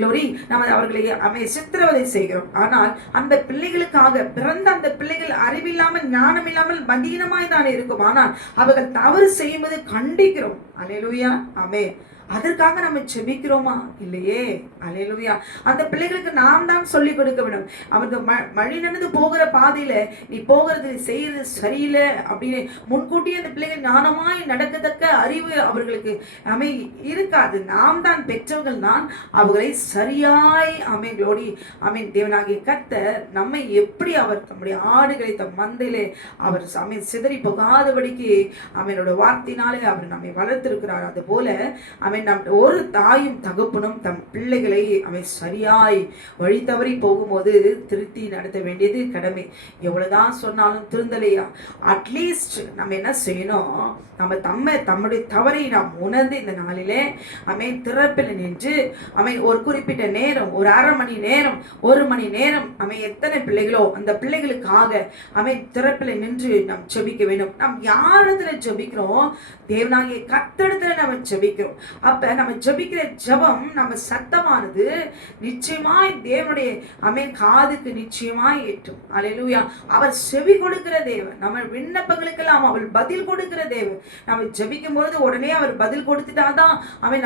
க்ளோரி நம்ம அவர்களை சித்திரவதை செய்கிறோம். ஆனால் அந்த பிள்ளைகளுக்கு பிறந்த அந்த பிள்ளைகள் அறிவில்லாமல் ஞானம் இல்லாமல் மதீனமாய் தான் இருக்கும். ஆனால் அவர்கள் தவறு செய்யும்போது கண்டிக்கிறோம். அல்லேலூயா. ஆமென். அதற்காக நம்ம ஜெபிக்கிறோமா? இல்லையே. அல்லேலூயா. அந்த பிள்ளைகளுக்கு நாம் தான் சொல்லிக் கொடுக்க வேண்டும். அவன் வழி நடந்து போகிற பாதையில நீ போகிறது செய்யறது சரியில்லை அப்படின்னு முன்கூட்டியே அந்த பிள்ளைகள் ஞானமாய் நடக்கத்தக்க அறிவு அவர்களுக்கு இருக்காது. நாம் தான் பெற்றவர்கள் தான் அவர்களை சரியாய் க்ளோரி தேவனாகிய கர்த்தர் நம்மை எப்படி அவர் தம்முடைய ஆடுகளை தம் மந்தையிலே அவர் சிதறி போகாதபடிக்கு அவனோட வார்த்தையினாலே அவர் நம்மை வளர்த்திருக்கிறார். அது போல ஒரு தாயும் தகப்பனும் தம் பிள்ளைகளை சரியாய் வழி தவறி போகும்போது திருத்தி நடத்த வேண்டியது கடமை. எவ்வளவுதான் சொன்னாலும் திருந்தலையா? அட்லீஸ்ட் நம்ம என்ன செய்யணும்? நம்ம தம்முடைய தவறை நாம் உணர்ந்து இந்த நாளிலே திறப்பில் நின்று ஒரு குறிப்பிட்ட நேரம், ஒரு அரை மணி நேரம், ஒரு மணி நேரம் எத்தனை பிள்ளைகளோ அந்த பிள்ளைகளுக்காக திறப்பில் நின்று நாம் ஜெபிக்க வேண்டும். நாம் யாரிடத்துல ஜெபிக்கிறோம்? தேவனாகிய கர்த்தரிடத்துல நம்ம ஜெபிக்கிறோம். அப்ப நம்ம ஜெபிக்கிற ஜெபம் நம்ம சத்தமானது நிச்சயமாய் தேவனுடைய காதுக்கு நிச்சயமாய் ஏற்றும். அல்லேலூயா. அவர் செவி கொடுக்கிற தேவன். நம்ம விண்ணப்பங்களுக்கெல்லாம் அவர் பதில் கொடுக்கிற தேவன். நம்ம ஜெபிக்கும் பொழுது உடனே அவர் பதில் கொடுத்துட்டாதான்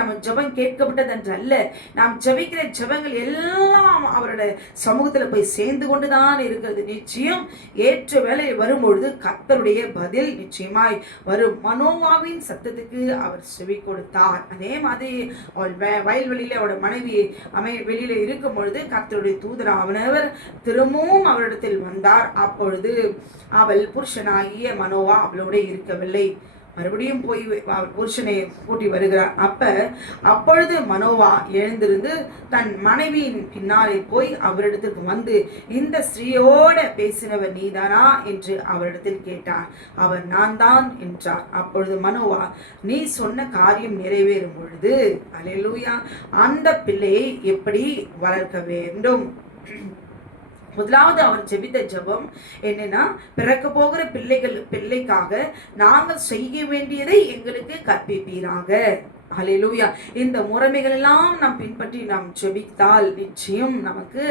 நம்ம ஜெபம் கேட்கப்பட்டது என்று அல்ல. நாம் ஜெபிக்கிற ஜெபங்கள் எல்லாம் அவருடைய சமூகத்துல போய் சேர்ந்து கொண்டுதான் இருக்கிறது. நிச்சயம் ஏற்ற வேலை வரும்பொழுது கர்த்தருடைய பதில் நிச்சயமாய் வரும். மனோவாவின் சத்தத்துக்கு அவர் செவி கொடுத்தார். அதே மாதிரி அவள் வயல்வெளியில அவளோட மனைவி வெளியில இருக்கும் பொழுது கர்த்தருடைய தூதர் அவனவர் திரும்பவும் அவரிடத்தில் வந்தார். அப்பொழுது அவள் புருஷனாகிய மனோவா அவளோட இருக்கவில்லை. மறுபடியும் போய் புருஷனை கூட்டி வருகிறார். அப்பொழுது மனோவா எழுந்திருந்து தன் மனைவியின் பின்னாலே போய் அவரிடத்திற்கு வந்து, இந்த ஸ்திரீயோட பேசினவர் நீதானா என்று அவரிடத்தில் கேட்டார். அவர் நான் தான் என்றார். அப்பொழுது மனோவா, நீ சொன்ன காரியம் நிறைவேறும் பொழுது அல்லேலூயா அந்த பிள்ளையை எப்படி வளர்க்க வேண்டும்? முதலாவது அவர் ஜெபித்த ஜெபம் என்னன்னா, பிறக்க போகிற பிள்ளைக்காக நாங்கள் செய்ய வேண்டியதை எங்களுக்கு கற்பிப்பீராக. அல்லேலூயா. இந்த முறைமைகள் எல்லாம் நாம் பின்பற்றி நாம் ஜெபித்தால் நிச்சயம் நமக்கு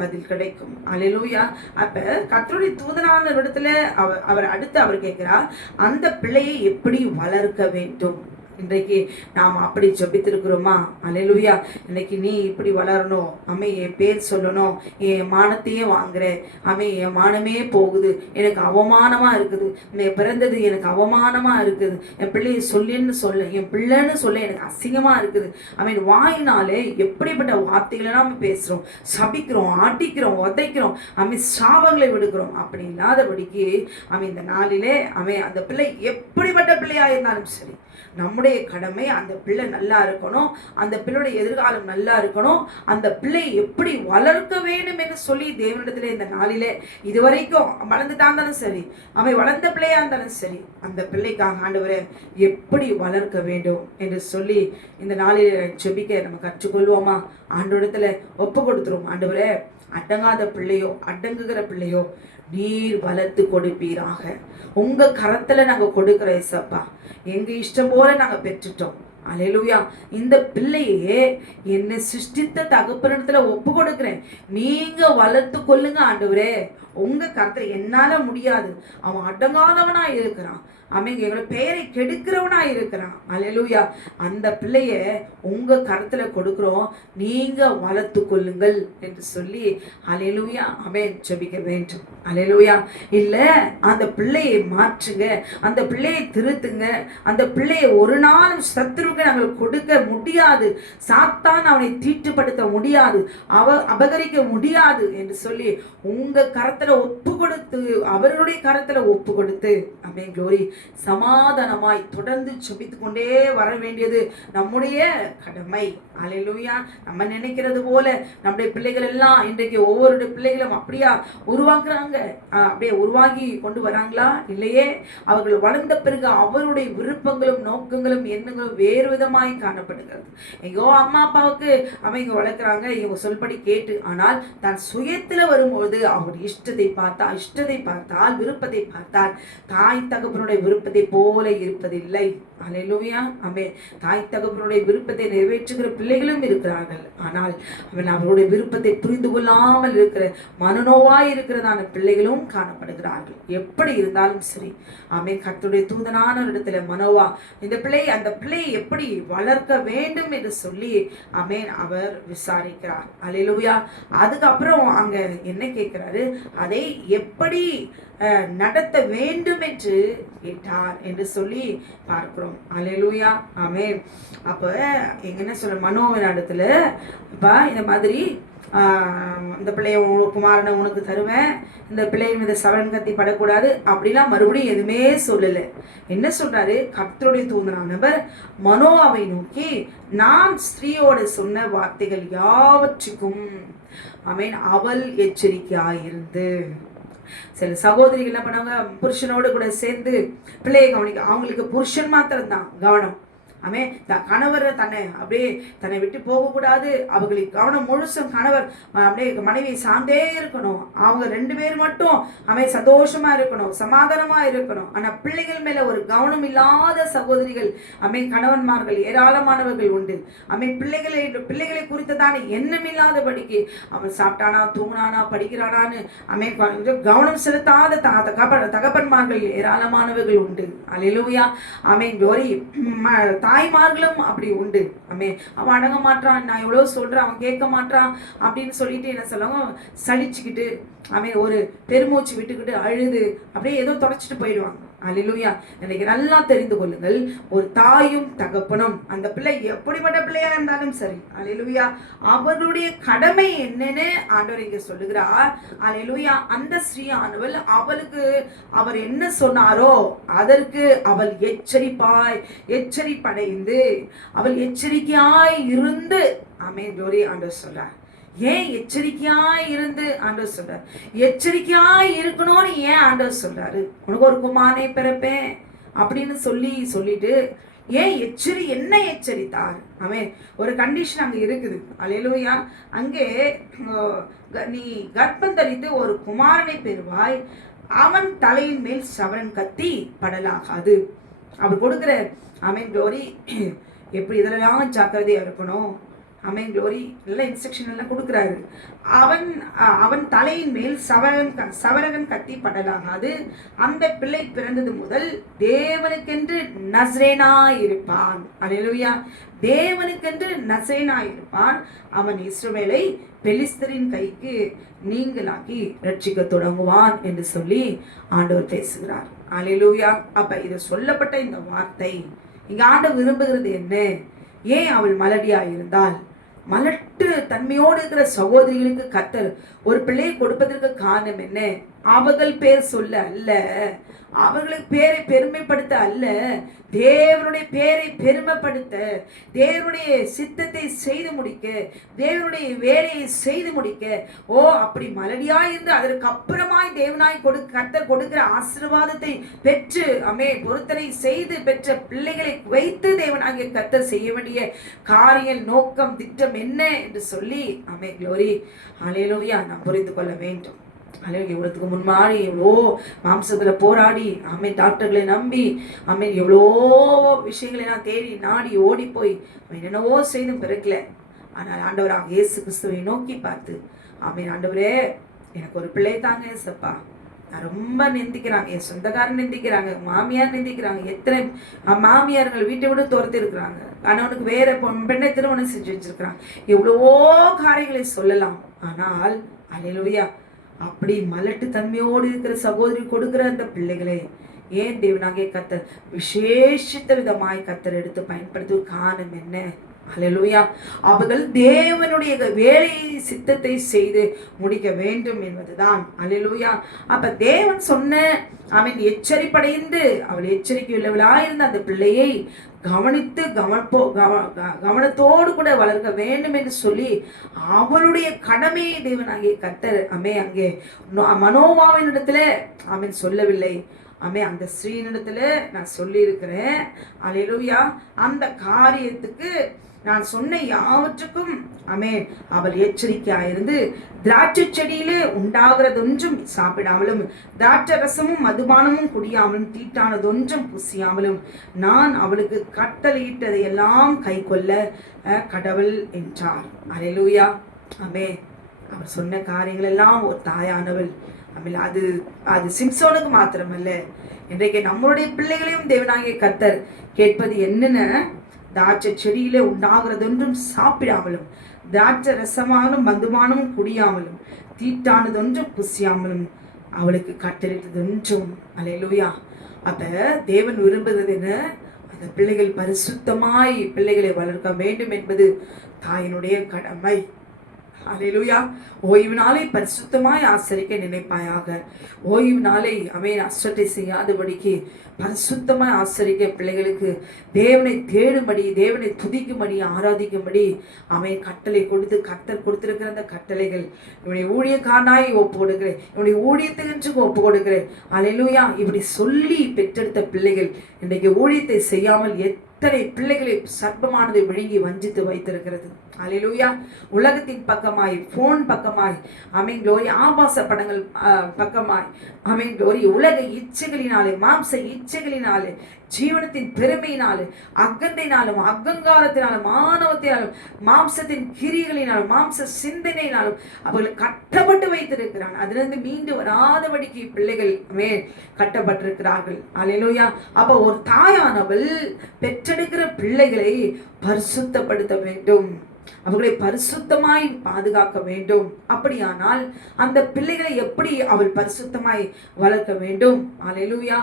பதில் கிடைக்கும். அல்லேலூயா. அப்ப கர்த்தருடைய தூதனான இடத்துல அவர் அடுத்து அவர் கேட்கிறார், அந்த பிள்ளையை எப்படி வளர்க்க வேண்டும்? இன்றைக்கு நாம் அப்படி ஜெபித்திருக்கிறோமா? அல்லேலூயா. இன்னைக்கு நீ இப்படி வளரணும், அம்மே என் பேர் சொல்லணும், என் மானத்தையே வாங்குற, அம்மே என் மானமே போகுது, எனக்கு அவமானமா இருக்குது, பிறந்தது எனக்கு அவமானமா இருக்குது, என் பிள்ளையை சொல்லின்னு சொல்ல, என் பிள்ளைன்னு சொல்ல எனக்கு அசிங்கமா இருக்குது. வாயினாலே எப்படிப்பட்ட வார்த்தைகளை நம்ம பேசுறோம், சபிக்கிறோம், அடிக்கிறோம், உதைக்கிறோம், சாபங்களை விடுக்கிறோம். அப்படி இல்லாதபடிக்கு இந்த நாளிலே அந்த பிள்ளை எப்படிப்பட்ட பிள்ளையா இருந்தாலும் சரி, நம்முடைய கடமை அந்த பிள்ளை நல்லா இருக்கணும், அந்த பிள்ளையுடைய எதிர்காலம் நல்லா இருக்கணும், அந்த பிள்ளை எப்படி வளர்க்க வேண்டும் என்று சொல்லி தேவனிடத்திலே இந்த நாளிலே இதுவரைக்கும் வளர்ந்துட்டா இருந்தாலும் சரி, வளர்ந்த பிள்ளையா இருந்தாலும் சரி, அந்த பிள்ளைக்காக ஆண்டவரை எப்படி வளர்க்க வேண்டும் என்று சொல்லி இந்த நாளிலே செபிக்க நம்ம கற்றுக்கொள்வோமா? ஆண்டவரிடத்துல ஒப்பு கொடுத்துருவோம். ஆண்டவரே, அடங்காத பிள்ளையோ அடங்குகிற பிள்ளையோ நீர் வளர்த்து கொடுப்பீராக. உங்க கரத்துல நாங்க கொடுக்கிற ஏசப்பா, எங்க இஷ்டம் போல நாங்க பெற்றுட்டோம். அல்லேலூயா. இந்த பிள்ளையே என்னை சிருஷ்டித்த தகப்பனிடத்துல ஒப்பு கொடுக்கிறேன், நீங்க வளர்த்து கொள்ளுங்க ஆண்டவரே. உங்க கருத்துல என்னால முடியாது, அவன் அடங்காதவனா இருக்கிறான், எங்களோட பெயரை கெடுக்கிறவனா இருக்கிறான். அல்லேலூயா. அந்த பிள்ளைய உங்க கருத்துல கொடுக்கிறோம், நீங்க வளர்த்து கொள்ளுங்கள் என்று சொல்லி அல்லேலூயா ஜெபிக்க வேண்டும். அல்லேலூயா. இல்ல அந்த பிள்ளையை மாற்றுங்க, அந்த பிள்ளையை திருத்துங்க, அந்த பிள்ளையை ஒரு நாளும் சத்துருவுக்கு நாங்கள் கொடுக்க முடியாது, சாத்தான் அவனை தீட்டுப்படுத்த முடியாது, அபகரிக்க முடியாது என்று சொல்லி உங்க கரத்துல ஒப்பு கொடுத்து, அவர்களுடைய கரத்துல ஒப்பு கொடுத்து க்ளோரி சமாதானமாய் தொடர்ந்து ஜெபித்துக் கொண்டே வர வேண்டியது நம்முடைய கடமை. அல்லேலூயா. நம்ம நினைக்கிறது போல நம்முடைய பிள்ளைகள் எல்லாம் இன்றைக்கு ஒவ்வொரு பிள்ளைகளும் அப்படியா உருவாக்குறாங்க, அப்படியே உருவாகி கொண்டு வராங்களா? இல்லையே. அவர்கள் வளர்ந்த பிறகு அவருடைய விருப்பங்களும் நோக்கங்களும் எண்ணங்களும் வேறு விதமாய் காணப்படுகிறது. எங்கோ அம்மா அப்பாவுக்கு அவங்க வளர்க்குறாங்க, இவங்க சொல்படி கேட்டு, ஆனால் தான் சுயத்துல வரும்போது அவர் இஷ்டத்தை பார்த்தால் விருப்பத்தை பார்த்தால் தாய் தகப்பனுடைய விருப்பத்தை போல இருப்பதில்லை. அல்லேலூயா. தாய் தகப்பனுடைய விருப்பத்தை நிறைவேற்றுகிற பிள்ளைகளும் இருக்கிறார்கள், ஆனால் அவருடைய விருப்பத்தை புரிந்து கொள்ளாமல் இருக்கிற மனநோவாய் இருக்கிறதான பிள்ளைகளும் காணப்படுகிறார்கள். எப்படி இருந்தாலும் சரி, கர்த்தருடைய தூதனான இடத்துல மனோவா அந்த பிள்ளையை எப்படி வளர்க்க வேண்டும் என்று சொல்லி அவர் விசாரிக்கிறார். அல்லேலூயா. அதுக்கப்புறம் அங்க என்ன கேட்கிறாரு, அதை எப்படி நடத்த வேண்டும் என்று கேட்டார் என்று சொல்லி பார்க்கிறோம். அல்லேலூயா. ஆமென். அப்ப என்ன சொல்ற, மனோவின் இடத்துல இந்த மாதிரி இந்த பிள்ளைய குமாரனை உனக்கு தருவேன், இந்த பிள்ளையின் மீது சவரன் கத்தி படக்கூடாது அப்படிலாம் மறுபடியும் எதுவுமே சொல்லலை. என்ன சொல்றாரு, கர்த்தருடைய தூதனானவர் மனோவாவை நோக்கி, நான் ஸ்திரீயோடு சொன்ன வார்த்தைகள் யாவற்றுக்கும் அவள் எச்சரிக்கையாயிருந்து. சில சகோதரிகள் என்ன பண்ணாங்க, புருஷனோடு கூட சேர்ந்து பிள்ளையை கவனிக்க, அவங்களுக்கு புருஷன் மாத்திரம் தான் கவனம். கணவர் தன்னை விட்டு போகக்கூடாது, அவங்களுக்கு கவனம் முழுசும் கணவர் அப்படியே மனைவி சார்ந்தே இருக்கணும், அவங்க 2 பேர் மட்டும் சந்தோஷமா இருக்கணும், சமாதானமா இருக்கணும். ஆனா பிள்ளைகள் மேல ஒரு கவனம் இல்லாத சகோதரிகள் கணவன்மார்கள் ஏராளமானவர்கள் உண்டு. பிள்ளைகளை குறித்ததான எண்ணம் இல்லாதபடிக்கு அவன் சாப்பிட்டானா, தூங்கினானா, படிக்கிறானான்னு கவனம் செலுத்தாத தகப்பன்மார்கள் ஏராளமானவர்கள் உண்டு. அல்லேலூயா. க்ளோரி. தாய்மார்களும் அப்படி உண்டு. அவன் அடங்க மாட்டான், நான் எவ்வளவு சொல்றேன், அவன் கேட்க மாட்டான் அப்படின்னு சொல்லிட்டு என்ன சொல்லுவாங்க, சலிச்சுக்கிட்டு ஒரு பெருமூச்சு விட்டுக்கிட்டு அழுது அப்படியே ஏதோ தொடச்சிட்டு போயிடுவாங்க. அல்லேலூயா. இன்னைக்கு நல்லா தெரிந்து கொள்ளுங்கள், ஒரு தாயும் தகப்பனும் அந்த பிள்ளை எப்படிப்பட்ட பிள்ளையா இருந்தாலும் சரி, அல்லேலூயா, அவர்களுடைய கடமை என்னன்னு ஆண்டவர் இங்க சொல்லுகிறார். அல்லேலூயா. அந்த ஸ்ரீயானவள் அவளுக்கு அவர் என்ன சொன்னாரோ அதற்கு அவள் எச்சரிப்படைந்து அவள் எச்சரிக்கையாய் இருந்து க்ளோரி ஆண்டவர் சொல்றார். ஏன் எச்சரிக்கையாய் இருந்து ஆண்டவர் சொல்றாரு? எச்சரிக்கையாய் இருக்கணும்னு ஏன் ஆண்டவர் சொல்றாரு? உனக்கு ஒரு குமாரனை பிறப்பேன் அப்படின்னு சொல்லிட்டு ஏன் என்ன எச்சரித்தார்? ஒரு கண்டிஷன் அங்க இருக்குது. அல்லேலூயா. அங்கே நீ கர்ப்பம் தரித்து ஒரு குமாரனை பெறுவாய், அவன் தலையின் மேல் சவரன் கத்தி படலாகாது. அவர் கொடுக்கிற க்ளோரி எப்படி இதெல்லாம் ஜாக்கிரதையா இருக்கணும். ஆமென் க்ளோரி. நல்ல இன்ஸ்ட்ரக்ஷன் எல்லாம் கொடுக்குறாரு. அவன் தலையின் மேல் சவரகன் கத்தி படலாகாது. அந்த பிள்ளை பிறந்தது முதல் தேவனுக்கென்று நசரேனாய் இருப்பான். அல்லேலூயா. தேவனுக்கென்று நசரேனாய் இருப்பான். அவன் இஸ்ரவேலை பெலிஸ்தரின் கைக்கு நீங்களாக்கி ரட்சிக்க தொடங்குவான் என்று சொல்லி ஆண்டவர் பேசுகிறார். அல்லேலூயா. அப்ப இது சொல்லப்பட்ட இந்த வார்த்தை இங்க ஆண்டவர் விரும்புகிறது என்ன? ஏன் அவள் மலடியா இருந்தால்? மலட்டு தன்மையோடு இருக்கிற சகோதரிகளுக்கு கர்த்தர் ஒரு பிள்ளையை கொடுப்பதற்கு காரணம் என்ன? அவர்கள் பேர் சொல்ல அல்ல, அவர்களுக்கு பேரை பெருமைப்படுத்த அல்ல, தேவனுடைய பேரை பெருமைப்படுத்த, தேவனுடைய சித்தத்தை செய்து முடிக்க, தேவனுடைய வேலையை செய்து முடிக்க. அப்படி மலடியாய் இருந்து அதற்கு அப்புறமாய் தேவனாய் கர்த்தர் கொடுக்கிற ஆசீர்வாதத்தை பெற்று பொருத்தனை செய்து பெற்ற பிள்ளைகளை வைத்து தேவனாகிய கர்த்தர் செய்ய வேண்டிய காரியம், நோக்கம், திட்டம் என்ன என்று சொல்லி க்ளோரி ஹல்லேலூயா நாம் புரிந்து கொள்ள வேண்டும். இவ்வளவுக்கு முன்னாடி எவ்வளோ மாம்சத்துல போராடி டாக்டர்களை நம்பி எவ்வளோ விஷயங்களை நான் தேடி நாடி ஓடி போய் என்னென்னவோ செய்தும் பிறக்கல. ஆனால் ஆண்டவராக இயேசு கிறிஸ்துவை நோக்கி பார்த்து ஆண்டவரே எனக்கு ஒரு பிள்ளை தாங்க ஏசப்பா. நான் ரொம்ப நிந்திக்கிறாங்க, என் சொந்தக்காரன் நிந்திக்கிறாங்க, மாமியார் நிந்திக்கிறாங்க, எத்தனை மாமியார்கள் வீட்டை விட்டு துரத்தி இருக்கிறாங்க, கணவனுக்கு வேற பெண்ணை திருமணம் செஞ்சு வச்சிருக்கிறாங்க, எவ்வளவோ காரியங்களை சொல்லலாம். ஆனால் அல்லேலூயா அப்படி மலட்டு தன்மையோடு இருக்கிற சகோதரி கொடுக்கிற அந்த பிள்ளைகளை ஏன் தேவனாகிய கர்த்தர் விசேஷித்த விதமாய் கர்த்தர் எடுத்து பயன்படுத்தும் காரணம் என்ன? அல்லேலூயா. அவர்கள் தேவனுடைய வேலையை சித்தத்தை செய்து முடிக்க வேண்டும் என்பதுதான். அல்லேலூயா. அப்ப தேவன் சொன்ன எச்சரிப்படைந்து அவள் எச்சரிக்கை உள்ளவளாயிருந்த அந்த பிள்ளையை கவனித்து கவனத்தோடு கூட வளர்க்க வேண்டும் என்று சொல்லி அவளுடைய கடமையை தேவனாகிய கர்த்தர் அங்கே மனோவாவின் இடத்துல சொல்லவில்லை. அந்த ஸ்ரீனிடத்துல நான் சொல்லி இருக்கிறேன். அல்லேலூயா. அந்த காரியத்துக்கு நான் சொன்ன யாவற்றுக்கும் அவள் எச்சரிக்கையாயிருந்து திராட்சை செடியிலே உண்டாகிறதொன்றும் சாப்பிடாமலும் திராட்சை ரசமும் மதுபானமும் குடியாமலும் தீட்டானதொன்றும் புசியாமலும் நான் அவளுக்கு கட்டளையிட்டதை எல்லாம் கை கொள்ள கடவுள் என்றார். அல்லேலூயா. அவர் சொன்ன காரியங்கள் எல்லாம் ஒரு தாயானவள் அது சிம்சோனுக்கு மாத்திரமல்ல, இன்றைக்கு நம்மளுடைய பிள்ளைகளையும் தேவனாகிய கர்த்தர் கேட்பது என்னென்ன? திராட்சை செடியிலே உண்டாகிறதொன்றும் சாப்பிடாமலும் திராட்சை ரசமானும் மதுபானமும் குடியாமலும் தீட்டானதொன்றும் புசியாமலும் அவளுக்கு கட்டளையிட்டதொன்றும். அல்லேலூயா. அப்ப தேவன் விரும்புகிறது என்ன? அந்த பிள்ளைகள் பரிசுத்தமாய் பிள்ளைகளை வளர்க்க வேண்டும் என்பது தாயினுடைய கடமை. அல்லேலூயா. ஓய்வு நாளை பரிசுத்தமாய் ஆசரிக்க நினைப்பாயாக. ஓய்வு நாளை அசட்டை செய்யாதபடிக்கு பரிசுத்தமாய் ஆசரிக்க பிள்ளைகளுக்கு தேவனை தேடும்படி, தேவனை துதிக்கும்படி, ஆராதிக்கும்படி கட்டளை கொடுத்து கர்த்தர் கொடுத்திருக்கிற அந்த கட்டளைகள் இவனுடைய ஊழியக்காரனாய் ஒப்பு கொடுக்கிறேன், இவனுடைய ஊழியத்துக்கு ஒப்பு கொடுக்கிறேன். அல்லேலூயா. இப்படி சொல்லி பெற்றெடுத்த பிள்ளைகள் இன்றைக்கு ஊழியத்தை செய்யாமல் எத்தனை பிள்ளைகளை சர்ப்பமானதை விழுங்கி வஞ்சித்து வைத்திருக்கிறது. அல்லேலூயா. உலகத்தின் பக்கமாய், போன் பக்கமாய், க்ளோரி ஆபாச படங்கள் பக்கமாய், க்ளோரி உலக இச்சைகளினாலே, மாம்ச இச்சைகளினாலே, ஜீவனத்தின் பெருமையினாலே, அகந்தையினாலும் அகங்காரத்தினாலும் மானவத்தினாலும் மாம்சத்தின் கிரிகளினாலும் மாம்ச சிந்தனையினாலும் அவர்கள் கட்டப்பட்டு வைத்திருக்கிறான். அதிலிருந்து மீண்டு வராதபடிக்கு பிள்ளைகள் கட்டப்பட்டிருக்கிறார்கள். அல்லேலூயா. அப்ப ஒரு தாயானவள் பெற்றெடுக்கிற பிள்ளைகளை பரிசுத்தப்படுத்த வேண்டும், அவர்களை பரிசுத்தமாய் பாதுகாக்க வேண்டும். அப்படியானால் அந்த பிள்ளைகளை எப்படி அவள் பரிசுத்தமாய் வளர்க்க வேண்டும்? அல்லேலூயா.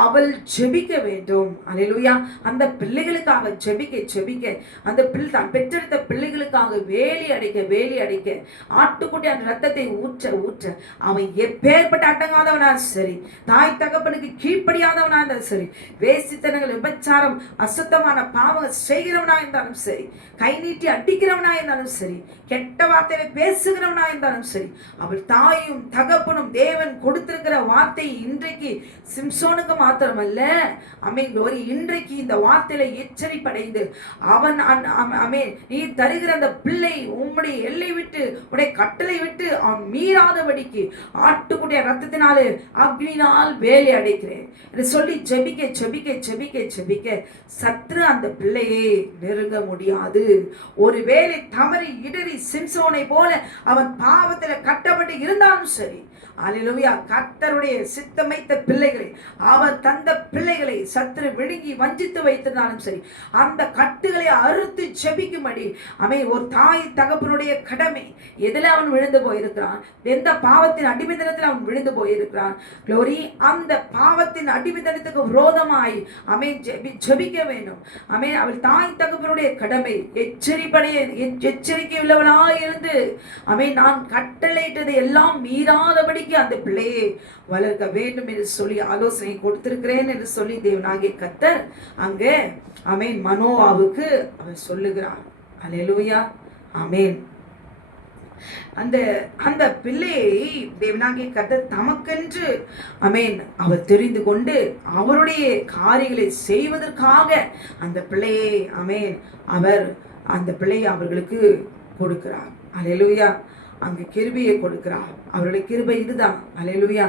அவள் ஜெபிக்க வேண்டும். அல்லேலூயா. அந்த பிள்ளைகளுக்காக ஜெபிக்க அந்த தான் பெற்றெடுத்த பிள்ளைகளுக்காக வேலி அடைக்க ஆட்டுக்குட்டி அந்த ரத்தத்தை ஊற்ற அவன் எப்பேற்பட்ட அடங்காதவனா சரி, தாய் தகப்பனுக்கு கீழ்ப்படியாதவனா இருந்தாலும் சரி, வேசித்தனங்கள், விபச்சாரம், அசுத்தமான பாவங்கள் செய்கிறவனா இருந்தாலும் சரி, கை நீட்டி அடிக்கிறவனா இருந்தாலும் சரி, கெட்ட வார்த்தையை பேசுகிறவனா இருந்தாலும் சரி, அவள் தாயும் தகப்பனும் தேவன் கொடுத்திருக்கிற வார்த்தை இன்றைக்கு சிம்சோனுக்கு மாத்திரமல்ல, ஆமென், glory, இன்றைக்கு இந்த வார்த்தையில எச்சரிப்படைந்து அவன் ஆமென், நீ தருகிற அந்த பிள்ளை உம்முடைய எல்லை விட்டு உடைய கட்டளை விட்டு அவன் மீறாதபடிக்கு ஆட்டுக்குடைய ரத்தத்தினாலே அக்னினால் வேலை அடைக்கிறேன் என்று சொல்லி ஜெபிக்க ஜெபிக்க ஜெபிக்க ஜெபிக்க சத்ரு அந்த பிள்ளையை நெருங்க முடியாது. ஒருவேளை தவறி இடறி சிம்சோனை போல அவன் பாவத்தில் கட்டப்பட்டு இருந்தாலும் சரி, அல்லேலூயா, கர்த்தருடைய சித்தமைத்த பிள்ளைகளை, அவர் தந்த பிள்ளைகளை சத்துரு விழுங்கி வஞ்சித்து வைத்திருந்தாலும் சரி, அந்த கட்டுகளை அறுத்து செபிக்கும்படி ஒரு தாய் தகப்பனுடைய கடமை. எதில் அவன் விழுந்து போயிருக்கிறான்? எந்த பாவத்தின் அடிமைத்தனத்தில் அவன் விழுந்து போயிருக்கிறான்? க்ளோரி, அந்த பாவத்தின் அடிமைத்தனத்துக்கு விரோதமாய் ஜெபிக்க வேண்டும். அவள் தாய் தகப்பனுடைய கடமை. எச்சரிக்கை உள்ளவனாய் இருந்து நான் கட்டளையிட்டதை எல்லாம் மீறாதபடி அந்த பிள்ளையை வளர்க்க வேண்டும் என்று சொல்லி ஆலோசனை கொடுத்திருக்கிறேன் என்று சொல்லி தேவனாகிய கர்த்தர் அங்கே மனோவாவுக்கு அவர் சொல்லுகிறார். அல்லேலூயா, ஆமென். அந்த பிள்ளையை தேவனாகிய கர்த்தர் தமக்கென்று அவர் தெரிந்து கொண்டு அவருடைய காரியங்களை செய்வதற்காக அந்த பிள்ளையை அவர் அந்த பிள்ளையை அவர்களுக்கு கொடுக்கிறார். அல்லேலூயா, அங்கு கிருபையை கொடுக்கிறார். அவருடைய கிருபை இதுதான். அல்லேலூயா,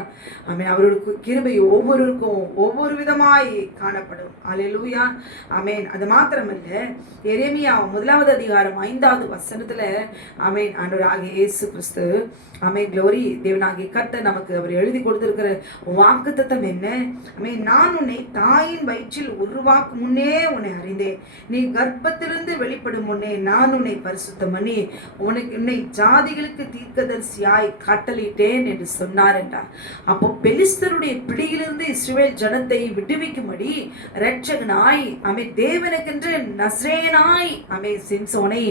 அவர்களுக்கு கிருபை ஒவ்வொருவருக்கும் ஒவ்வொரு விதமாய் காணப்படும். அல்லேலூயா, ஆமென். அது மாத்திரமல்ல, எரேமியா 1வது அதிகாரம் 5வது வசனத்துல ஆண்டவராகிய இயேசு கிறிஸ்து க்ளோரி, தேவனாகிய கர்த்தர் நமக்கு அவர் எழுதி கொடுத்திருக்கிற வாக்குத்தத்தம் என்ன? நான் உன்னை தாயின் வயிற்றில் உருவாக்கும் முன்னே உன்னை அறிந்தேன், நீ கர்ப்பத்திலிருந்து வெளிப்படும் முன்னே நான் உன்னை பரிசுத்தம் பண்ணி உன்னை ஜாதிகளுக்கு தீர்க்கதரிசியாய் கட்டளையிட்டேன் என்று சொன்னார் என்றார். அப்போ பெலிஸ்தருடைய பிடியிலிருந்து இஸ்ரவேல் ஜனத்தை விடுவிக்கும்படி இரட்சகனாய் தேவனுக்கென்று நஸ்ரேனாய் சிம்சோனை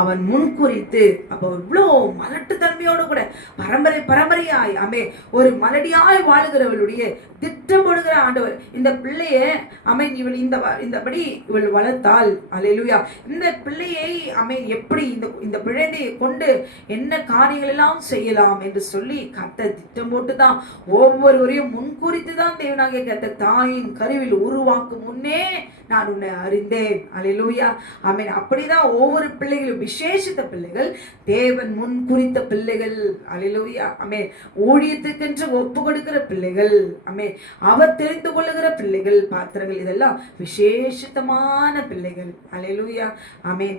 அவன் முன்குறித்து, அப்போ இவ்வளோ மலட்டுத்தன்மையோடு கூட பரம்பரையாய் ஒரு மலடியாய் வாழ்கிறவளுடைய திட்டம் போடுகிற ஆண்டவர் இந்த பிள்ளைய இவள் இந்தபடி இவள் வளர்த்தால், அல்லேலூயா, இந்த பிள்ளையை எப்படி இந்த பிள்ளையை கொண்டு என்ன காரியங்கள் எல்லாம் செய்யலாம் என்று சொல்லி கர்த்தர் திட்டம் போட்டுதான் ஒவ்வொருவரையும் முன்குறித்து தான் தேவனாகிய கர்த்தர் தாயின் கருவில் உருவாக்கும் முன்னே நான் உன்னை அறிந்தேன். அல்லேலூயா, அப்படிதான் ஒவ்வொரு பிள்ளைகளும் விசேஷித்த பிள்ளைகள், தேவன் முன் குறித்த பிள்ளைகள். அல்லேலூயா, ஊழியத்துக்கென்று ஒப்பு கொடுக்கிற பிள்ளைகள், அவர் தெரிந்து கொள்ளுகிற பிள்ளைகள், பாத்திரங்கள், இதெல்லாம் விசேஷித்தமான பிள்ளைகள். அல்லேலூயா,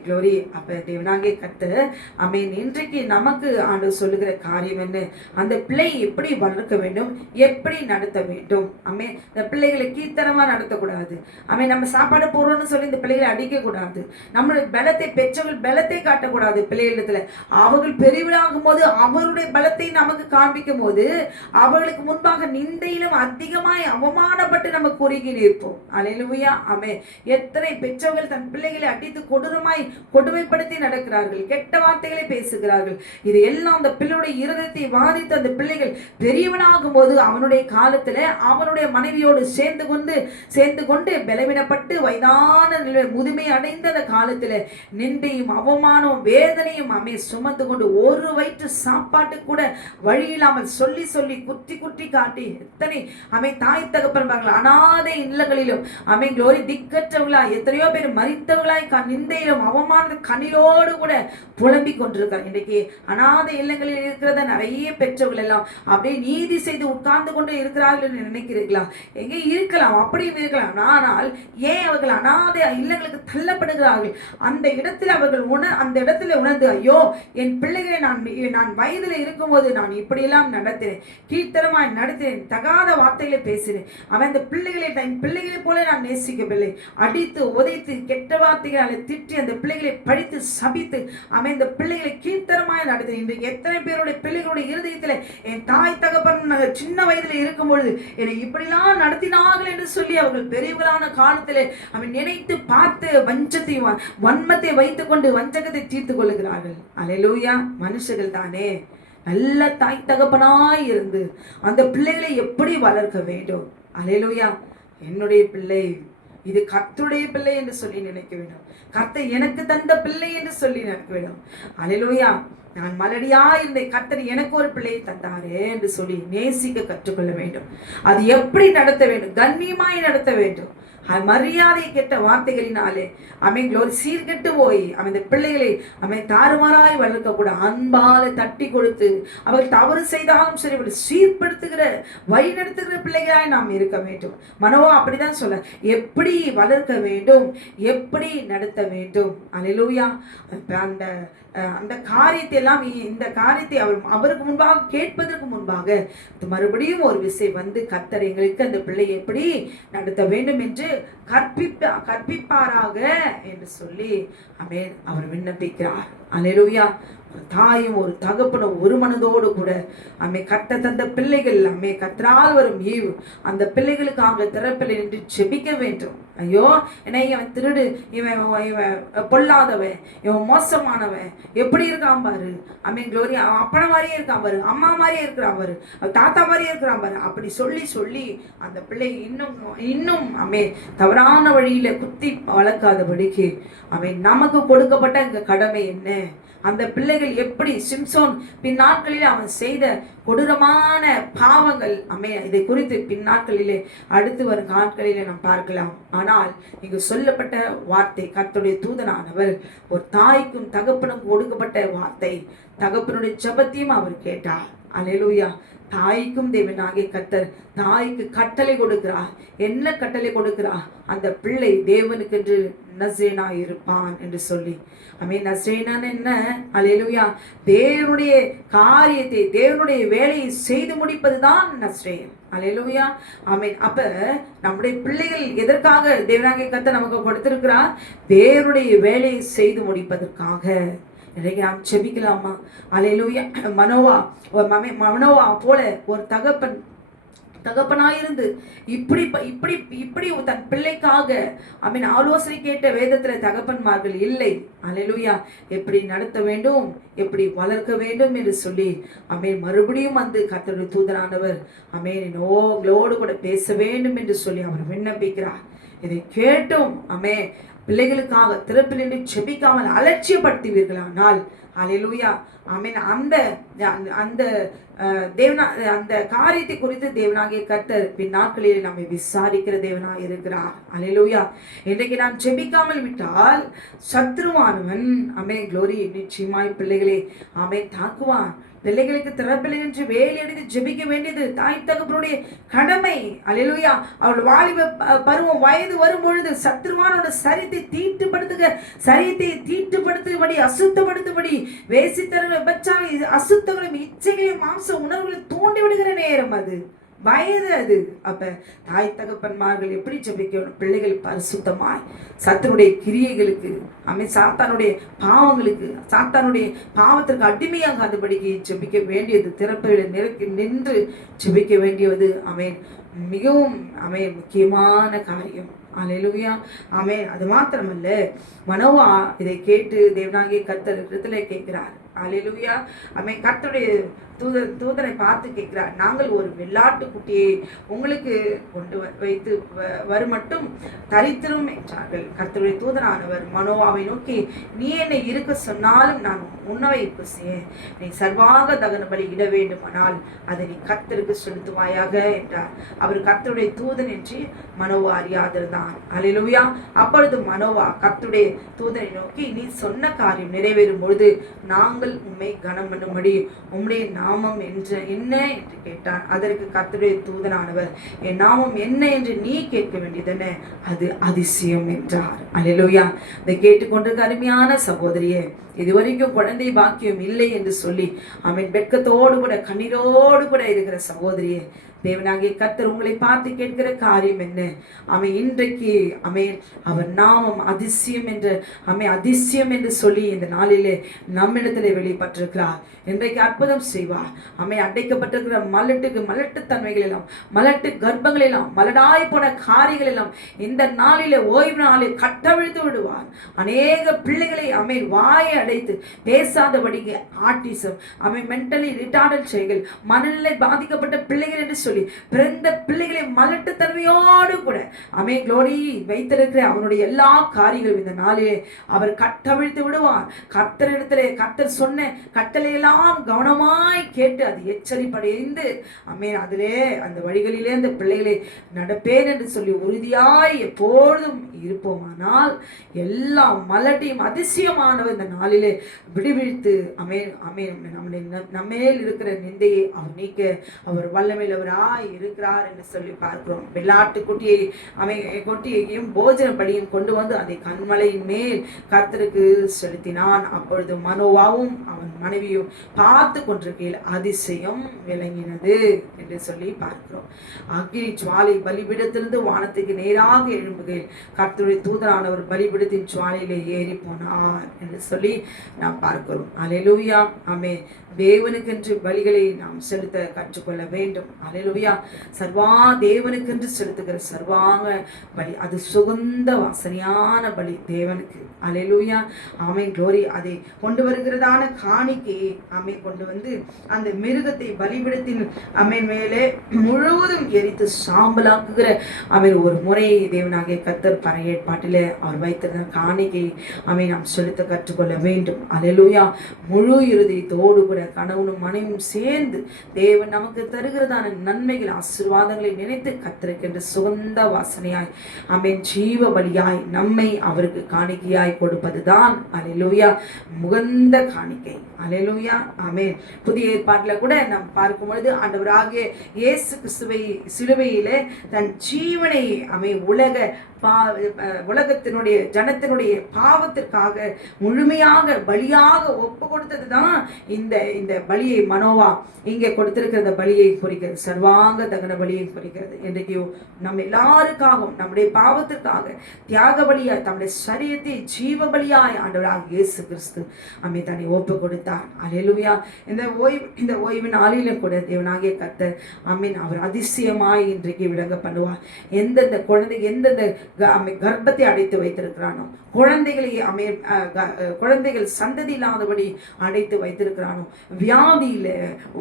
க்ளோரி. அப்ப தேவனாகிய கர்த்தர் இன்றைக்கு நமக்கு ஆண்டவர் சொல்லுகிற காரியம் என்ன? அந்த பிள்ளை எப்படி வளர்க்க வேண்டும், எப்படி நடத்த வேண்டும். இந்த பிள்ளைகளை கீர்த்தனமா நடத்தக்கூடாது. நம்ம சாப்பாடு போடுறோம்னு சொல்லி இந்த பிள்ளைகளை அடிக்க கூடாது. நம்மளுடைய பலத்தை பெற்றவர்கள் பலத்தை காட்டக்கூடாது பிள்ளைகளிடத்துல. அவர்கள் பெரியவளாகும் போது அவருடைய பலத்தை நமக்கு காண்பிக்கும் போது அவர்களுக்கு முன்பாக நிந்தையிலும் அதிகமாய் அவமானப்பட்டு நம்ம குறுகி நிற்போம். அல்லேலூயா, எத்தனை பெற்றவர்கள் தன் பிள்ளைகளை அடித்து கொடூரமாய் கொடுமைப்படுத்தி நடக்கிறார்கள், கெட்ட வார்த்தைகளை பேசுகிறார்கள். இது எல்லாம் அந்த பிள்ளையுடைய இருதயத்தை வாதித்து அந்த பிள்ளைகள் பெரியவனாகும் போது அவனுடைய காலத்துல அவனுடைய மனைவியோடு சேர்ந்து கொண்டு பலவீனப்பட்டு வயதான முதுமை அடைந்த அந்த காலத்துல நிந்தையும் அவமானம் வேதனையும் சுமந்து கொண்டு ஒரு வயிற்று சாப்பாட்டு கூட வழி இல்லாமல் சொல்லி சொல்லி குத்தி காட்டி எத்தனை தாய் தகப்பன்பார்கள் அனாதை இல்லங்களிலும் க்ளோரி திக்கற்றவர்களா எத்தனையோ பேர் மரித்தவர்களாய் நிந்தையிலும் அவமான கண்ணிலோடு கூட புலம்பிக் கொண்டிருக்கார். இன்றைக்கு அனாதை இல்லங்களில் இருக்கிறத நிறைய பெற்றவர்கள் எல்லாம் அப்படியே நீதி செய்து உட்கார்ந்து கொண்டு இருக்கிறார்கள் என்று நினைக்கிறீர்களா? எங்கே இருக்கலாம், அப்படியும் இருக்கலாம். ஆனால் ஏன் அவர்கள் அனாதை இல்லங்களுக்கு தள்ளப்படுகிறார்கள்? அந்த இடத்தில் அவர்கள் அந்த இடத்துல உணர்ந்து, ஐயோ, என் பிள்ளைகளை நான் வயதில் இருக்கும்போது நான் இப்படியெல்லாம் நடத்தினேன், கீர்த்தனமாய் நடத்தினேன், தகாத வார்த்தைகளை பேசினேன், அந்த பிள்ளைகளை தன் பிள்ளைகளை போல நான் நேசிக்கவில்லை, அடித்து உதைத்து கெட்ட வார்த்தைகளை திட்டி அந்த பிள்ளைகளை படித்து சபித்து இந்த பிள்ளைகளை கீர்த்தனமாய் நடத்தினேன். இன்றைக்கு எத்தனை பேருடைய பிள்ளைகளுடைய இருதயத்தில் என் தாய் தகப்பன் சின்ன வயதில் இருக்கும் பொழுது என்னை இப்படிலாம் நடத்தினார்கள் என்று சொல்லி அவர்கள் பெரியவர்களான காலத்திலே நினைத்து பார்த்து வன்மத்தை வைத்துக் கொண்டு வஞ்சகத்தை தீர்த்து கொள்ளுகிறார்கள். அல்லேலூயா, மனுஷர்கள் தானே. நல்ல தாய் தகப்பனாய் இருந்து அந்த பிள்ளைகளை எப்படி வளர்க்க வேண்டும்? அல்லேலூயா, என்னுடைய பிள்ளை இது கர்த்தருடைய பிள்ளை என்று சொல்லி நினைக்க வேண்டும். கர்த்தர் எனக்கு தந்த பிள்ளை என்று சொல்லி நினைக்க வேண்டும். அல்லேலூயா. நான் மலடியா இருந்த கர்த்தர் எனக்கு ஒரு பிள்ளையை தந்தாரே என்று சொல்லி நேசிக்க கற்றுக்கொள்ள வேண்டும். அது எப்படி நடத்த வேண்டும்? கண்ணியமாய் நடத்த வேண்டும். மரியாதை கெட்ட வார்த்தைகளினாலே சீர்கெட்டு போய் இந்த பிள்ளைகளை தாறுமாறாய் வளர்க்க கூட அன்பால தட்டி கொடுத்து அவர்கள் தவறு செய்தாலும் சரி சீர்படுத்துகிற வழி நடத்துகிற பிள்ளைகளாய் நாம் இருக்க வேண்டும். மனோவா அப்படிதான் சொல்ல, எப்படி வளர்க்க வேண்டும், எப்படி நடத்த வேண்டும். அல்லேலூயா. அந்த அந்த காரியத்தை எல்லாம், இந்த காரியத்தை அவருக்கு முன்பாக கேட்பதற்கு முன்பாக மறுபடியும் ஒரு விசை வந்து கர்த்தர் எங்களுக்கு அந்த பிள்ளையை எப்படி நடத்த வேண்டும் என்று கற்பிப்பாராக என்று சொல்லி அவர் விண்ணப்பிக்கிறார். அல்லேலூயா. ஒரு தாயும் ஒரு தகப்பனும் ஒரு மனதோடு கூட கட்ட தந்த பிள்ளைகள் கர்த்தரால் வரும் ஈவு அந்த பிள்ளைகளுக்காக திறப்பில் நின்று செபிக்க வேண்டும். ஐயோ என்ன இவன் திருடு, இவன் பொல்லாதவன், இவன் மோசமானவன், எப்படி இருக்கான் பாரு, க்ளோரி அப்பனை மாதிரியே இருக்கான் பாரு, அம்மா மாதிரியே இருக்கிறான் பாரு, தாத்தா மாதிரியே இருக்கிறான் பாரு, அப்படி சொல்லி சொல்லி அந்த பிள்ளை இன்னும் தவறான வழியில குத்தி வளர்க்காதபடிக்கு நமக்கு கொடுக்கப்பட்ட இந்த கடமை என்ன? அந்த பிள்ளைகள் எப்படி சிம்சோன் பின்னாட்களில் அவன் செய்த கொடூரமான பாவங்கள் இதை குறித்து பின்னாட்களிலே அடுத்து வரும் நாட்களிலே நாம் பார்க்கலாம். ஆனால் இங்கு சொல்லப்பட்ட வார்த்தை கர்த்தருடைய தூதனானவர் ஒரு தாய்க்கும் தகப்பனும் கொடுக்கப்பட்ட வார்த்தை. தகப்பனுடைய ஜெபத்தையும் அவர் கேட்டார். அல்லேலூயா. தாய்க்கும் தேவனாகிய கர்த்தர் தாய்க்கு கட்டளை கொடுக்கிறார். என்ன கட்டளை கொடுக்கிறார்? அந்த பிள்ளை தேவனுக்கு என்று நசரேனா இருப்பான் என்று சொல்லி. நசரேனான் என்ன? அல்லேலூயா. தேவனுடைய காரியத்தை, தேவனுடைய வேலையை செய்து முடிப்பதுதான் நசரேன். அல்லேலூயா. அப்ப நம்முடைய பிள்ளைகள் எதற்காக தேவனாகிய கர்த்தர் நமக்கு கொடுத்திருக்கிறார்? தேவனுடைய வேலையை செய்து முடிப்பதற்காக. இன்றைக்கு நாம் செபிக்கலாமா? அல்லேலூயா. மனோவா போல ஒரு தகப்பனாயிருந்து இப்படி தன் பிள்ளைக்காக ஆலோசனை கேட்ட வேதத்துல தகப்பன்மார்கள் இல்லை. அல்லேலூயா. எப்படி நடத்த வேண்டும், எப்படி வளர்க்க வேண்டும் என்று சொல்லி மறுபடியும் வந்து கர்த்தருடைய தூதனானவர் என்னோடு கூட பேச வேண்டும் என்று சொல்லி அவர் விண்ணப்பிக்கிறார். இதை கேட்டும் பிள்ளைகளுக்காக திறப்பில் நின்று செபிக்காமல் அலட்சியப்படுத்துவீர்களானால் அல்லேலூயா. அந்த காரியத்தை குறித்து தேவனாகிய கர்த்தர் பின்னாட்களில் நம்மை விசாரிக்கிற தேவனாக இருக்கிறார். அல்லேலூயா. இன்றைக்கு நாம் ஜெபிக்காமல் விட்டால் சத்ருவானவன் க்ளோரி நிச்சயமாய் பிள்ளைகளே தாக்குவான். பிள்ளைகளுக்கு திறப்பில் நின்று வேலை அடித்து ஜெபிக்க வேண்டியது தாய் தகப்பனுடைய கடமை. அல்லேலூயா. அவள் வாலிப பருவம் வயது வரும் பொழுது சத்ருவானோட சரீரத்தை தீட்டுப்படுத்தும்படி அசுத்தப்படுத்தும்படி வேசித்தரங்களை விபச்சார அசுத்தங்களும் இச்சைகளையும் மாம்ச உணர்வுகளை தூண்டி விடுகிற நேரம் அது, வயது அது. அப்ப தாய் தகப்பன்மார்கள் எப்படி ஜெபிக்கணும்? பிள்ளைகள் பரிசுத்தமாய் சத்தனுடைய கிரியைகளுக்கு சாத்தானுடைய பாவங்களுக்கு சாத்தானுடைய பாவத்திற்கு அடிமையாகாதபடிக்கு ஜெபிக்க வேண்டியது, திறப்பில் நின்று ஜெபிக்க வேண்டியது மிகவும் முக்கியமான காரியம். அல்லேலூயா. அது மாத்திரமல்ல, மனோவா இதை கேட்டு தேவனாகிய கர்த்தரிடத்திலே கேட்கிறார். அல்லேலூயா. கர்த்தருடைய தூதனை பார்த்து கேட்கிறார், நாங்கள் ஒரு வெள்ளாட்டு குட்டியை உங்களுக்கு கொண்டு வைத்து வருமட்டும் தரித்திரும் என்றார்கள். கர்த்தருடைய தூதனானவர் மனோவாவை நோக்கி, நீ என்னை இருக்க சொன்னாலும் நான் உணவை புசியேன். நீ சர்வாக தகன பலி இட வேண்டுமானால் அதை நீ கர்த்தருக்கு செலுத்துவாயாக என்றார். அவர் கர்த்தருடைய தூதன் என்று மனோவா அறியாதிருந்தான். அல்லேலூயா. அப்பொழுது மனோவா கர்த்தருடைய தூதனை நோக்கி, நீ சொன்ன காரியம் நிறைவேறும் பொழுது நாங்கள் உம்மை கனம் பண்ணும்படி உம்முடைய நாமம் என்ன என்று கேட்டான். அதற்கு கர்த்தருடைய தூதனானவர், என் நாமம் என்ன என்று நீ கேட்க வேண்டியதென்ன? அது அதிசயம் என்றார். அல்லேலூயா. இதை கேட்டுக்கொண்டிருக்க அருமையான சகோதரியே, இதுவரைக்கும் குழந்தை பாக்கியம் இல்லை என்று சொல்லி வெட்கத்தோடு கூட கண்ணீரோடு கூட இருக்கிற சகோதரியே, தேவனாகிய கர்த்தர் உங்களை பார்த்து கேட்கிற காரியம் என்ன? இன்றைக்கு அவர் நாமம் அதிசயம் என்று சொல்லி இந்த நாளிலே நம்மிடத்திலே வெளிப்பட்டிருக்கிறார். இன்றைக்கு அற்புதம் செய்வார். அடைக்கப்பட்டிருக்கிற மலட்டுத்தன்மைகள் எல்லாம், மலட்டு கர்ப்பங்கள் எல்லாம், மலடாய் போன காரியங்கள் எல்லாம் இந்த நாளிலே ஓய்வு நாளில் கட்டவிழ்த்து விடுவார். அநேக பிள்ளைகளை வாயை அடைத்து பேசாதபடிக்கு ஆட்டிசம், மென்டலி ரிட்டார்டல் செய்கள், மனநிலை பாதிக்கப்பட்ட பிள்ளைகள் என்று சொல்லி பிறந்த பிள்ளைகளை மலட்டுத்தன்மையோடு கூட க்ளோரி வைத்திருக்கிற அவனுடைய எல்லா காரியங்களும் இந்த நாளிலே அவர் கட்டவிழ்த்து விடுவார். கர்த்தர் சொன்ன கட்டளையெல்லாம் கவனமாய் கேட்டு அது எச்சரிப்படைந்து அதிலே அந்த வழிகளிலே அந்த பிள்ளைகளை நடப்பேன் என்று சொல்லி உறுதியாய் எப்பொழுதும் இருப்போமானால் எல்லா மலட்டையும் அதிசயமானவர் இந்த நாளிலே விடுவித்து நம்மேல் இருக்கிற நிந்தையை அவர் நீக்க அவர் வல்லமையிலவராய் இருக்கிறார் என்று சொல்லி பார்க்கிறோம். வெள்ளாட்டு கொட்டியையும் போஜன பலியும் கொண்டு வந்து அதை கண்மலையின் மேல் கர்த்தருக்கு செலுத்தினான். அப்பொழுது மனோவாவும் அவன் மனைவியும் பார்த்து கொண்டிருக்கையில் அதிசயம் விளங்கினது என்று சொல்லி பார்க்கிறோம். அக்கினி ஜுவாலை பலிபீடத்திலிருந்து வானத்துக்கு நேராக எழும்புகையில் கர்த்தருடைய தூதரானவர் பலிபீடத்தின் ஜுவாலையிலே ஏறி போனார் என்று சொல்லி நாம் பார்க்கிறோம். அல்லேலூயா. ஆமென். தேவனுக்கென்று பலிகளை நாம் செலுத்த கற்றுக்கொள்ள வேண்டும். அல்லேலூயா. தேவனுக்கென்று செலுத்துகிற சர்வாங்க பலி அது சுகந்த வாசனையான பலி தேவனுக்கு. அல்லேலூயா. ஆமென். க்ளோரி. அதை கொண்டு வருகிறதான காணிக்கையை கொண்டு வந்து அந்த மிருகத்தை பலிபீடத்தின் மேலே முழுவதும் எரித்து சாம்பலாக்குகிற ஒரு முறையை தேவனாகிய கர்த்தர் பழைய ஏற்பாட்டிலே அவர் வைத்திருந்த காணிக்கை நாம் செலுத்த கற்றுக்கொள்ள வேண்டும். அல்லேலூயா. முழு இருதயத்தோடு கூட கணவனும் மனைவியும் சேர்ந்து தேவன் நமக்கு தருகிறதான நன்மைகள் ஆசீர்வாதங்களை நினைத்து கர்த்தருக்கென்று சுகந்த வாசனையாய் ஜீவ பலியாய் நம்மை அவருக்கு காணிக்கையாய் கொடுப்பதுதான் அல்லேலூயா முகந்த காணிக்கை. அல்லேலூயா. ஆமென். புதிய ஏற்பாட்டில் கூட நாம் பார்க்கும் பொழுது ஆண்டவராகிய இயேசு கிறிஸ்துவை சிலுவையிலே தன் ஜீவனை உலகத்தினுடைய ஜனத்தினுடைய பாவத்திற்காக முழுமையாக பலியாக ஒப்பு கொடுத்தது தான் இந்த பலியை மனோவா இங்கே கொடுத்திருக்கிற பலியை குறிக்கிறது. சர்வாங்க தகன பலியை குறிக்கிறது. இன்றைக்கு நம்ம எல்லாருக்காகவும் நம்முடைய பாவத்திற்காக தியாக பலியாய் தம்முடைய சரீரத்தை ஜீவ பலியாய் ஆண்டவராக இயேசு கிறிஸ்து தன்னை ஒப்பு கொடுத்தார். அல்லேலூயா. இந்த ஓய்வு நாளிலும் கூட தேவனாகிய கர்த்தர் அவர் அதிசயமாய் இன்றைக்கு விளங்க பண்ணுவார். எந்தெந்த குழந்தை எந்தெந்த கர்ப்பத்தை அடைத்து வைத்திருக்கிறானோ, குழந்தைகள் சந்ததி இல்லாதபடி அடைத்து வைத்திருக்கிறானோ, வியாதியில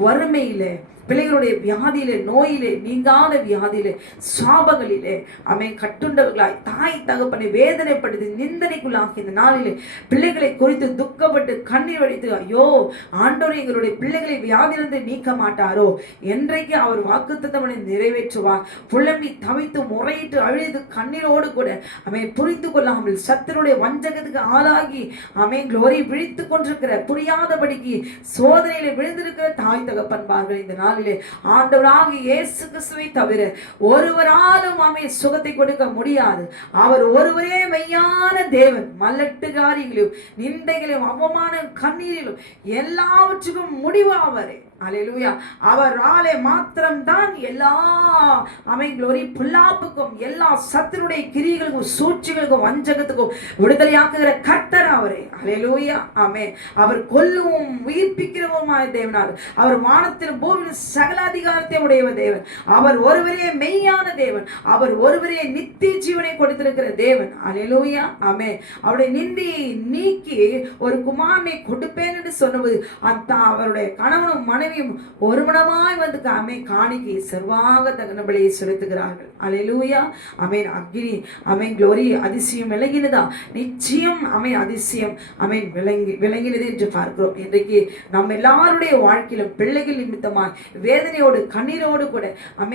வறுமையில பிள்ளைகளுடைய வியாதியிலே நோயிலே நீங்காத வியாதியிலே சாபங்களிலே கட்டுண்டவர்களாய் தாய் தகப்பனை வேதனைப்படுத்தி நிந்தனைக்குள்ளாகி இந்த நாளிலே பிள்ளைகளை குறித்து துக்கப்பட்டு கண்ணீர் வடித்து ஐயோ ஆண்டவரே எங்களுடைய பிள்ளைகளை வியாதியிலிருந்து நீக்க மாட்டாரோ என்றைக்கு அவர் வாக்குத்தத்தங்களை நிறைவேற்றுவார். புலம்பி தவித்து முறையிட்டு அழுது கண்ணீரோடு கூட புரிந்து கொள்ளாமல் சத்தினுடைய வஞ்சகத்துக்கு ஆளாகி க்ளோரி விழித்து கொண்டிருக்கிற புரியாதபடிக்கு சோதனையில விழுந்திருக்கிற தாய் தகப்பன்பார்கள் இந்த நாளிலே ஆண்டவராக இயேசு கிறிஸ்துவை தவிர ஒருவராலும் சுகத்தை கொடுக்க முடியாது. அவர் ஒருவரே மெய்யான தேவன். மல்லட்டுகாரிகளிலும் நிந்தைகளிலும் அவமானம் கண்ணீரிலும் எல்லாவற்றுக்கும் முடிவு அவரே. அல்லேலூயா. அவராலே மாத்திரம்தான் எல்லா க்ளோரி பொல்லாப்புக்கும் எல்லா சத்துருடைய கிரியைகளுக்கும் சூழ்ச்சிகளுக்கும் வஞ்சகத்துக்கும் விடுதலையாக்குகிற கர்த்தர் அவரே. அல்லேலூயா. ஆமென். அவர் கொல்லவும் உயிர்ப்பிக்கிறவுமாய் தேவனார். அவர் வானத்திலும் பூமியிலும் சகல அதிகாரத்தை உடைய தேவன். அவர் ஒருவரே மெய்யான தேவன். அவர் ஒருவரே நித்திய ஜீவனை கொடுத்திருக்கிற தேவன். அல்லேலூயா. ஆமென். அவருடைய நிந்தையை நீக்கி ஒரு குமாரனை கொடுப்பேன் என்று சொன்னது அவருடைய கணவனும் மனைவி ஒரு மனமாய் வந்து காணிக்கை சர்வாங்க தகன பலியை செலுத்துகிறார்கள். அல்லேலூயா. ஆமென். அக்கினி க்ளோரி அதிசயம் விளங்கினதா? நிச்சயம் அதிசயம் விளங்கினது என்று பார்க்கிறோம். இன்றைக்கு நம்ம எல்லாருடைய வாழ்க்கையிலும் பிள்ளைகள் நிமித்தமாய் வேதனையோடு கண்ணீரோடு கூட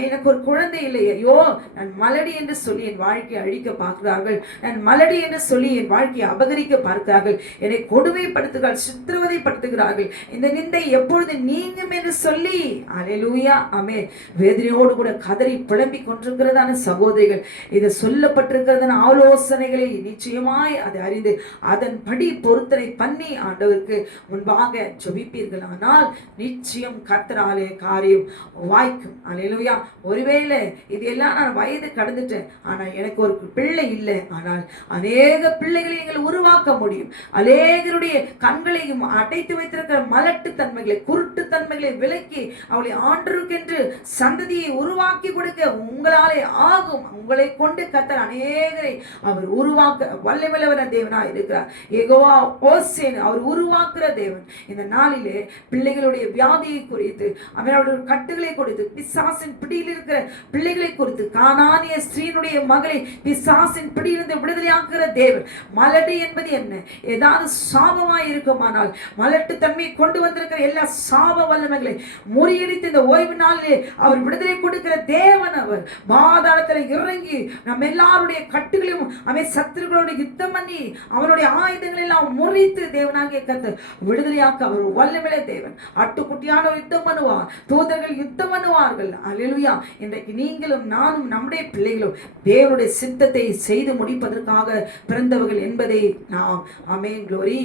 எனக்கு ஒரு குழந்தை இல்லை, ஐயோ நான் மலடி என்று சொல்லி என் வாழ்க்கையை அழிக்க பார்க்கிறார்கள், நான் மலடி என்று சொல்லி என் வாழ்க்கையை அபகரிக்க பார்க்கிறார்கள், என்னை கொடுமைப்படுத்துகிறார்கள், சித்திரவதைப்படுத்துகிறார்கள், இந்த நிந்தை எப்பொழுது நீங்கும் என்று சொல்லி அல்லேலூயா. ஆமென். வேதனையோடு கூட கதறி புலம்பிக் கொண்டிருக்கிறதான சகோதரிகள் இது சொல்லப்பட்டிருக்கிறதான ஆலோசனைகளை நிச்சயமாய் அதை அறிந்து அதன்படி பொருத்தனை பண்ணி ஆண்டவருக்கு முன்பாக ஜெபிப்பீர்கள். ஆனால் நிச்சயம் கர்த்தராலே காரியம் வாய்க்கும். அல்லேலூயா. ஒருவேளை இது எல்லாம் நான் வயது கடந்துட்டேன், ஆனால் எனக்கு ஒரு பிள்ளை இல்லை, ஆனால் அநேக பிள்ளைகளை நீங்கள் உருவாக்க முடியும். அநேகருடைய கண்களையும் அடைத்து வைத்திருக்கிற மலட்டு தன்மைகளை குருட்டு தன்மைகளை வல்லமைகளை விலக்கி அவளை ஆண்டருக்கென்று சந்ததியை உருவாக்கி கொடுக்க உங்களாலே ஆகும். உங்களை கொண்டு கர்த்தர் அநேகரை அவர் உருவாக்க வல்லமையுள்ள தேவனாய் இருக்கிறார். யெகோவா ஓசேன் அவர் உருவாக்குற தேவன். இந்த நாளிலே பிள்ளைகளுடைய வியாதியை குறித்து, அவருடைய கட்டுகளை கொடுத்து, பிசாசின் பிடியில் இருக்கிற பிள்ளைகளை குறித்து, கானானிய ஸ்திரீனுடைய மகளை பிசாசின் பிடியிலிருந்து விடுதலையாக்குற தேவன். மலடு என்பது என்ன? ஏதாவது சாபமாய் இருக்குமானால் மலட்டு தன்மையை கொண்டு வந்திருக்கிற எல்லா சாப வல்லமைகளை முறியடித்து இந்த ஓய்வு நாளிலே அவர் விடுதலை கொடுக்கிற தேவன். அவர் பாதாளத்தில் இறங்கி நம்ம எல்லாருடைய கட்டுகளையும் அவன் சத்துருக்களோட யுத்தம் பண்ணி அவனுடைய ஆயுதங்களை எல்லாம் முறித்து தேவனாகிய கர்த்தர் விடுதலையாக்க அவர் வல்லமையுள்ள தேவன். ஆட்டுக்குட்டியானவர் யுத்தம் பண்ணுவார், தூதர்கள் யுத்தம் பண்ணுவார்கள். அல்லேலூயா. இன்றைக்கு நீங்களும் நானும் நம்முடைய பிள்ளைகளும் தேவனுடைய சித்தத்தை செய்து முடிப்பதற்காக பிறந்தவர்கள் என்பதை நாம் ஆமென் க்ளோரி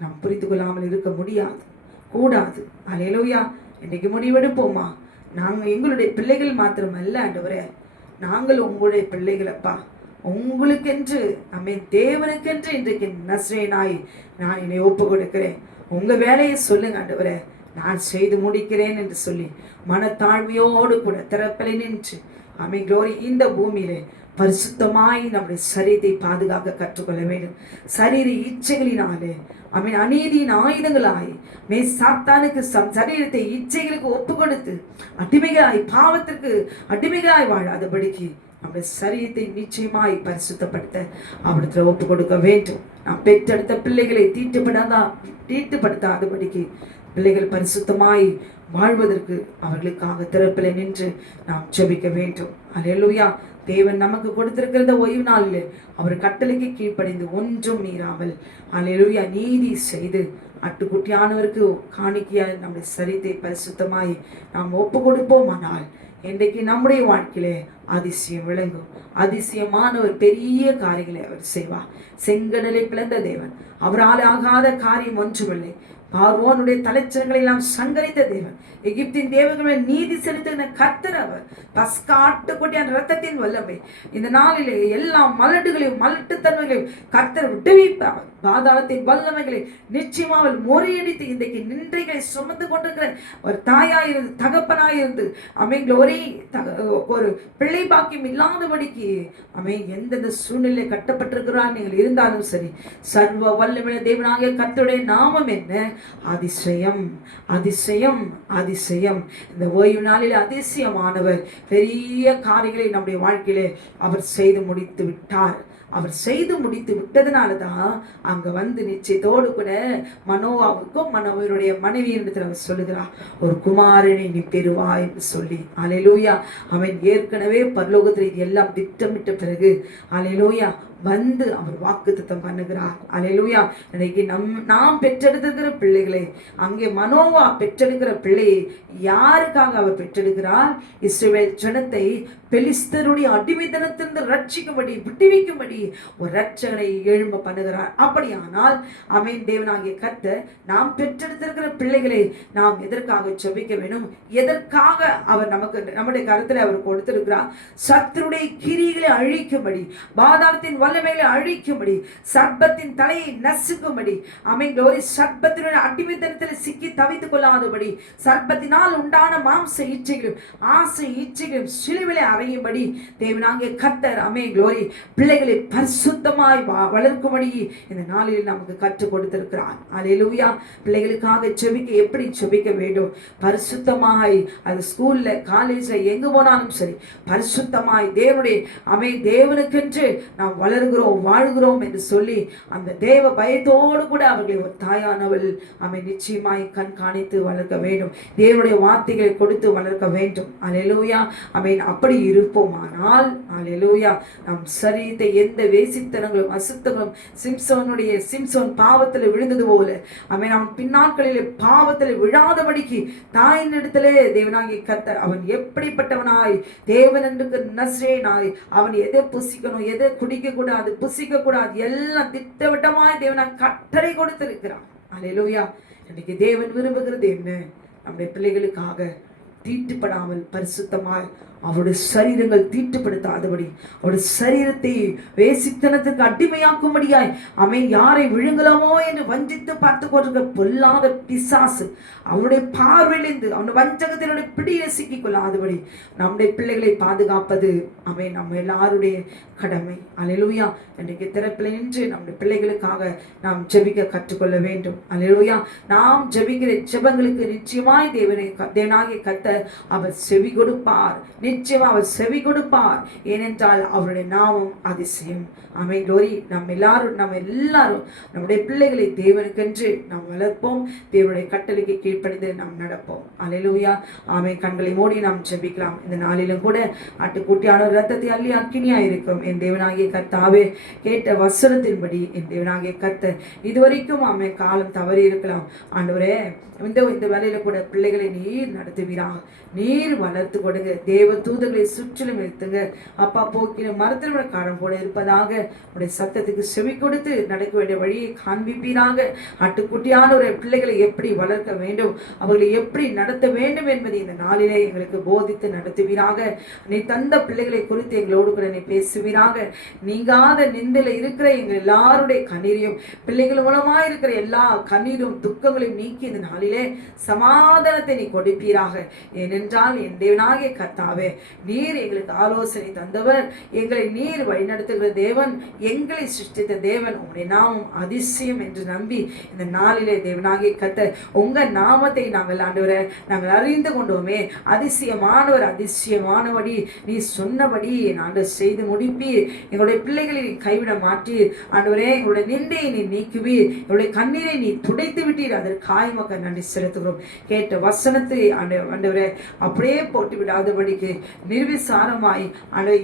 நாம் புரிந்து கொள்ளாமல் இருக்க முடியாது, கூடாது. அல்லேலூயா. இன்றைக்கு முடிவெடுப்போமா? நாங்கள் எங்களுடைய பிள்ளைகள் மாத்திரமல்ல ஆண்டவரே, நாங்கள் உங்களுடைய பிள்ளைகளப்பா, உங்களுக்கென்று ஆமென் தேவனுக்கென்று இன்றைக்கு நஸ்ரேனாய் நான் என்னை ஒப்பு கொடுக்கிறேன். உங்க வேலையை சொல்லுங்க ஆண்டவரே, நான் செய்து முடிக்கிறேன் என்று சொல்லி மனத்தாழ்மையோடு கூட திறப்பலை நின்று ஆமென் க்ளோரி இந்த பூமியிலே பரிசுத்தமாய் நம்முடைய சரீரத்தை பாதுகாக்க கற்றுக்கொள்ள வேண்டும். சரீர இச்சைகளினாலே ஆமென் அநீதியின் ஆயுதங்களாய் சாத்தானுக்கு சரீரத்தை இச்சைகளுக்கு ஒப்பு கொடுத்து அடிமைகளாய் பாவத்திற்கு அடிமைகளாய் வாழாதபடிக்கு நம்முடைய சரீரத்தை நிச்சயமாய் பரிசுத்தப்படுத்த அவரிடத்தில் ஒப்பு கொடுக்க வேண்டும். நாம் பெற்றெடுத்த பிள்ளைகளை தீட்டுப்படுத்தாதபடிக்கு பிள்ளைகள் பரிசுத்தமாய் வாழ்வதற்கு அவர்களுக்காக திறப்பில் நின்று நாம் ஜெபிக்க வேண்டும். அல்லேலூயா. தேவன் நமக்கு கொடுத்திருக்கிறத ஓய்வு நாளில் அவர் கட்டளைக்கு கீழ்ப்படிந்து ஒன்றும் மீறாமல் அல்லேலூயா நீதி செய்து ஆட்டுக்குட்டியானவருக்கு காணிக்கையாய் நம்முடைய சரீரத்தை பரிசுத்தமாய் நாம் ஒப்பு கொடுப்போமானால் இன்றைக்கு நம்முடைய வாழ்க்கையிலே அதிசயம் விளங்கும். அதிசயமான ஒரு பெரிய காரியங்களை அவர் செய்வார். செங்கடலை பிளந்த தேவன், அவரால் ஆகாத காரியம் ஒன்றுமில்லை. பார்வோனுடைய தலைச்சங்களை எல்லாம் சங்கரித்த தேவன், எகிப்தின் தேவர்களை நீதி செலுத்தின கர்த்தர் அவர். பஸ்காட்டுக்குட்டியான ரத்தத்தின் வல்லமை இந்த நாளிலே எல்லா மலட்டுகளையும் மலட்டுத்தன்மைகளையும் கர்த்தர் விடுவிப்பார். பாதாளத்தின் வல்லமைகளை நிச்சயமாக முறியடித்து இன்றைக்கு நின்றைகளை சுமந்து கொண்டிருக்கிற ஒரு தாயாயிருந்து தகப்பனாயிருந்து அமைங்கள ஒரு பிள்ளை பாக்கியம் இல்லாதபடிக்கு எந்தெந்த சூழ்நிலை கட்டப்பட்டிருக்கிறார் நீங்கள் இருந்தாலும் சரி, சர்வ வல்லமையுள்ள தேவனாகிய கர்த்தருடைய நாமம் என்ன? அதிசயம், அதிசயம், அதிசயம். இந்த ஓய்வு நாளில் அதிசயமானவர் பெரிய காரியங்களை நம்முடைய வாழ்க்கையிலே அவர் செய்து முடித்து விட்டார். அவர் செய்து முடித்து விட்டதுனால தான் அங்கே வந்து நிச்சயத்தோடு கூட மனோவாவுக்கும் மனோவருடைய மனைவியிடத்தில் அவர் சொல்லுகிறார், ஒரு குமாரனை நீ பெறுவா என்று சொல்லி. அல்லேலூயா. அவன் ஏற்கனவே பரலோகத்தில் இது எல்லாம் திட்டமிட்ட பிறகு அல்லேலூயா வந்து அவர் வாக்குத்தத்தம் பண்ணுகிறார். அல்லேலூயா. இன்னைக்கு நாம் பெற்றெடுத்திருக்கிற பிள்ளைகளை, அங்கே மனோவா பெற்றெடுக்கிற பிள்ளையை யாருக்காக அவர் பெற்றெடுக்கிறார்? இஸ்ரவேல் ஜனத்தை பெலிஸ்தருடைய அடிமைத்தனத்திலிருந்து ரட்சிக்கும்படி விடுவிக்கும்படி ஒரு ரட்சகனை எழும்ப பண்ணுகிறார். அப்படியானால் ஆமென் தேவனாகிய கர்த்தர் நாம் பெற்றெடுத்திருக்கிற பிள்ளைகளை நாம் எதற்காக ஜெபிக்க வேண்டும்? எதற்காக அவர் நமக்கு நம்முடைய கருத்தில் அவர் கொடுத்திருக்கிறார்? சத்துருடைய கிரிகளை அழிக்கும்படி, பாதாளத்தின் வல்லமைகளை அழிக்கும்படி, சர்ப்பத்தின் தலையை நசுக்கும்படி, ஆமென் ஒரு சர்ப்பத்தினுடைய அடிமைத்தனத்தில் சிக்கி தவித்துக் கொள்ளாதபடி, சர்ப்பத்தினால் உண்டான மாம்ச இச்சைகளும் ஆசை இச்சைகளும் சிலுவிலே அறையும்படி தேவனாகிய கர்த்தர் ஆமென் க்ளோரி பிள்ளைகளை பரிசுத்தமாய் வளர்க்கும்படி இந்த நாளில் நமக்கு கற்றுக் கொடுத்திருக்கிறார். அல்லேலூயா. பிள்ளைகளுக்காக ஜெபிக்க எப்படி ஜெபிக்க வேண்டும்? பரிசுத்தமாய், அது ஸ்கூல்ல காலேஜ்ல எங்கு போனாலும் சரி, பரிசுத்தமாய் தேவனுடைய தேவனுக்கென்று நாம் வளர்கிறோம் வாழ்கிறோம் என்று சொல்லி அந்த தேவ பயத்தோடு கூட அவர்களை ஒரு தாயானவள் நிச்சயமாய் கண்காணித்து வளர்க்க வேண்டும். தேவனுடைய வார்த்தைகளை கொடுத்து வளர்க்க வேண்டும். அல்லேலூயா. அப்படி இருப்போமானால் அல்லேலூயா நம் சரீரத்தை எந்த வேசித்தனங்களும் அசுத்தங்களும் சிம்சோன் பாவத்தில் விழுந்தது போல அவன் பின்னாட்களிலே பாவத்தில் விழாதபடிக்கு தாயின் இடத்திலே தேவனாகிய கர்த்தர் அவன் எப்படிப்பட்டவனாய் தேவன் என்று நஸ்ரேனாய் அவன் எதை புசிக்கணும், எதை குடிக்க கூடாது, புசிக்க கூடாது, எல்லாம் திட்டவட்டமாய் தேவனாய் கட்டளை கொடுத்திருக்கிறான். அல்லேலூயா. இன்னைக்கு தேவன் விரும்புகிறது என்ன? நம்முடைய பிள்ளைகளுக்காக தீட்டுப்படாமல் பரிசுத்தமாய் அவருடைய சரீரங்கள் தீட்டுப்படுத்தாதபடி, அவருடைய சரீரத்தை வேசித்தனத்துக்கு அடிமையாக்கும்படியாய் யாரை விழுங்கலாமோ என்று வஞ்சித்து பார்த்து கொண்டிருக்க பொல்லாத பிசாசு அவனுடைய பார்வையிலிருந்து அவனுடைய வஞ்சகத்தினுடைய பிடியை சிக்கிக் கொள்ளாதபடி நம்முடைய பிள்ளைகளை பாதுகாப்பது நம்ம எல்லாருடைய கடமை. அல்லேலூயா. இன்றைக்கு திறப்பில் நின்று நம்முடைய பிள்ளைகளுக்காக நாம் ஜெபிக்க கற்றுக்கொள்ள வேண்டும். அல்லேலூயா. நாம் ஜெபிக்கிற ஜெபங்களுக்கு நிச்சயமாய் தேவனாகிய கர்த்தர் அவர் செவி கொடுப்பார். நிச்சயமா அவர் செவி கொடுப்பார். ஏனென்றால் அவருடைய நாமம் அதிசயம். லோரி. நம்ம எல்லாரும் நம்முடைய பிள்ளைகளை தேவனுக்கென்று நாம் வளர்ப்போம். தேவனுடைய கட்டளைக்கு கீழ்ப்படிந்து நாம் நடப்போம். அல்லேலூயா. கண்களை மூடி நாம் ஜெபிக்கலாம். இந்த நாளிலும் கூட ஆட்டுக்குட்டியான ரத்தத்தை அள்ளி அக்கினியா இருக்கும் என் தேவனாகிய கர்த்தாவே, கேட்ட வசனத்தின்படி என் தேவனாகிய கர்த்தர் இதுவரைக்கும் காலம் தவறி இருக்கலாம். ஆண்டவரே, இந்த வேலையில கூட பிள்ளைகளை நீர் நடத்துவீராக. நீர் வளர்த்து கொடுங்க. தேவ தூதர்களை சுற்றிலும் நிறுத்துங்க. அப்பா, போக்கின மரத்தினோட காலம் போல இருப்பதாக உடைய சத்தத்துக்கு செவி கொடுத்து நடக்க வேண்டிய வழியை காண்பிப்பீராக. ஆட்டுக்குட்டியான ஒரு பிள்ளைகளை எப்படி வளர்க்க வேண்டும், அவர்களை எப்படி நடத்த வேண்டும் என்பதை இந்த நாளிலே எங்களுக்கு போதித்து நடத்துவீராக. நீ தந்த பிள்ளைகளை குறித்து எங்களோடு கூட நீ பேசுவீராக. நீங்காத நிந்தையில இருக்கிற எங்கள் எல்லாருடைய கண்ணீரையும், பிள்ளைகள் மூலமா இருக்கிற எல்லா கண்ணீரும் துக்கங்களையும் நீக்கி இந்த நாளிலே சமாதானத்தை நீ கொடுப்பீராக. ஏனென்றால் என் தேவனாகிய கர்த்தாவே, நீர் எங்களுக்கு ஆலோசனை தந்தவர், எங்களை நீர் வழிநடத்துகிற தேவன், எங்களை சிருஷ்டித்த தேவன். உங்களுடைய நாமம் அதிசயம் என்று நம்பி இந்த நாளிலே தேவனாகிய கர்த்தர் உங்க நாமத்தை நாங்கள் ஆண்டவரை நாங்கள் அறிந்து கொண்டோமே. அதிசயமானவர், அதிசயமானபடி நீ சொன்னபடி ஆண்டவர் செய்து முடிப்பீர். எங்களுடைய பிள்ளைகளை நீ கைவிட மாட்டீர் ஆண்டவரே. எங்களுடைய நிந்தையை நீ நீக்குவீர். எங்களுடைய கண்ணீரை நீ துடைத்து விட்டீர். அதற்காக மக்கள் நன்றி செலுத்துகிறோம். கேட்ட வசனத்தை ஆண்டவரே அப்படியே போட்டு விடாதபடிக்கு, நிர்விசாரமாய்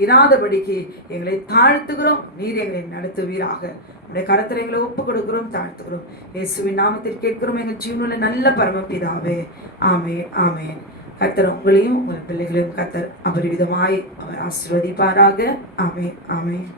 இராதபடிக்கு எங்களை தாழ்த்துகிறோம். நீர் எங்களை நடத்துவீராக. உடைய கரத்தில் எங்களை ஒப்பு கொடுக்கிறோம், தாழ்த்துகிறோம். இயேசுவின் நாமத்தில் கேட்கிறோம் எங்கள் ஜீவனுள்ள நல்ல பரமபிதாவே. ஆமென், ஆமென். கர்த்தர் உங்களையும் உங்கள் பிள்ளைகளையும் கர்த்தர் அபரிவிதமாய் அவர் ஆசீர்வதிப்பாராக. ஆமென், ஆமென்.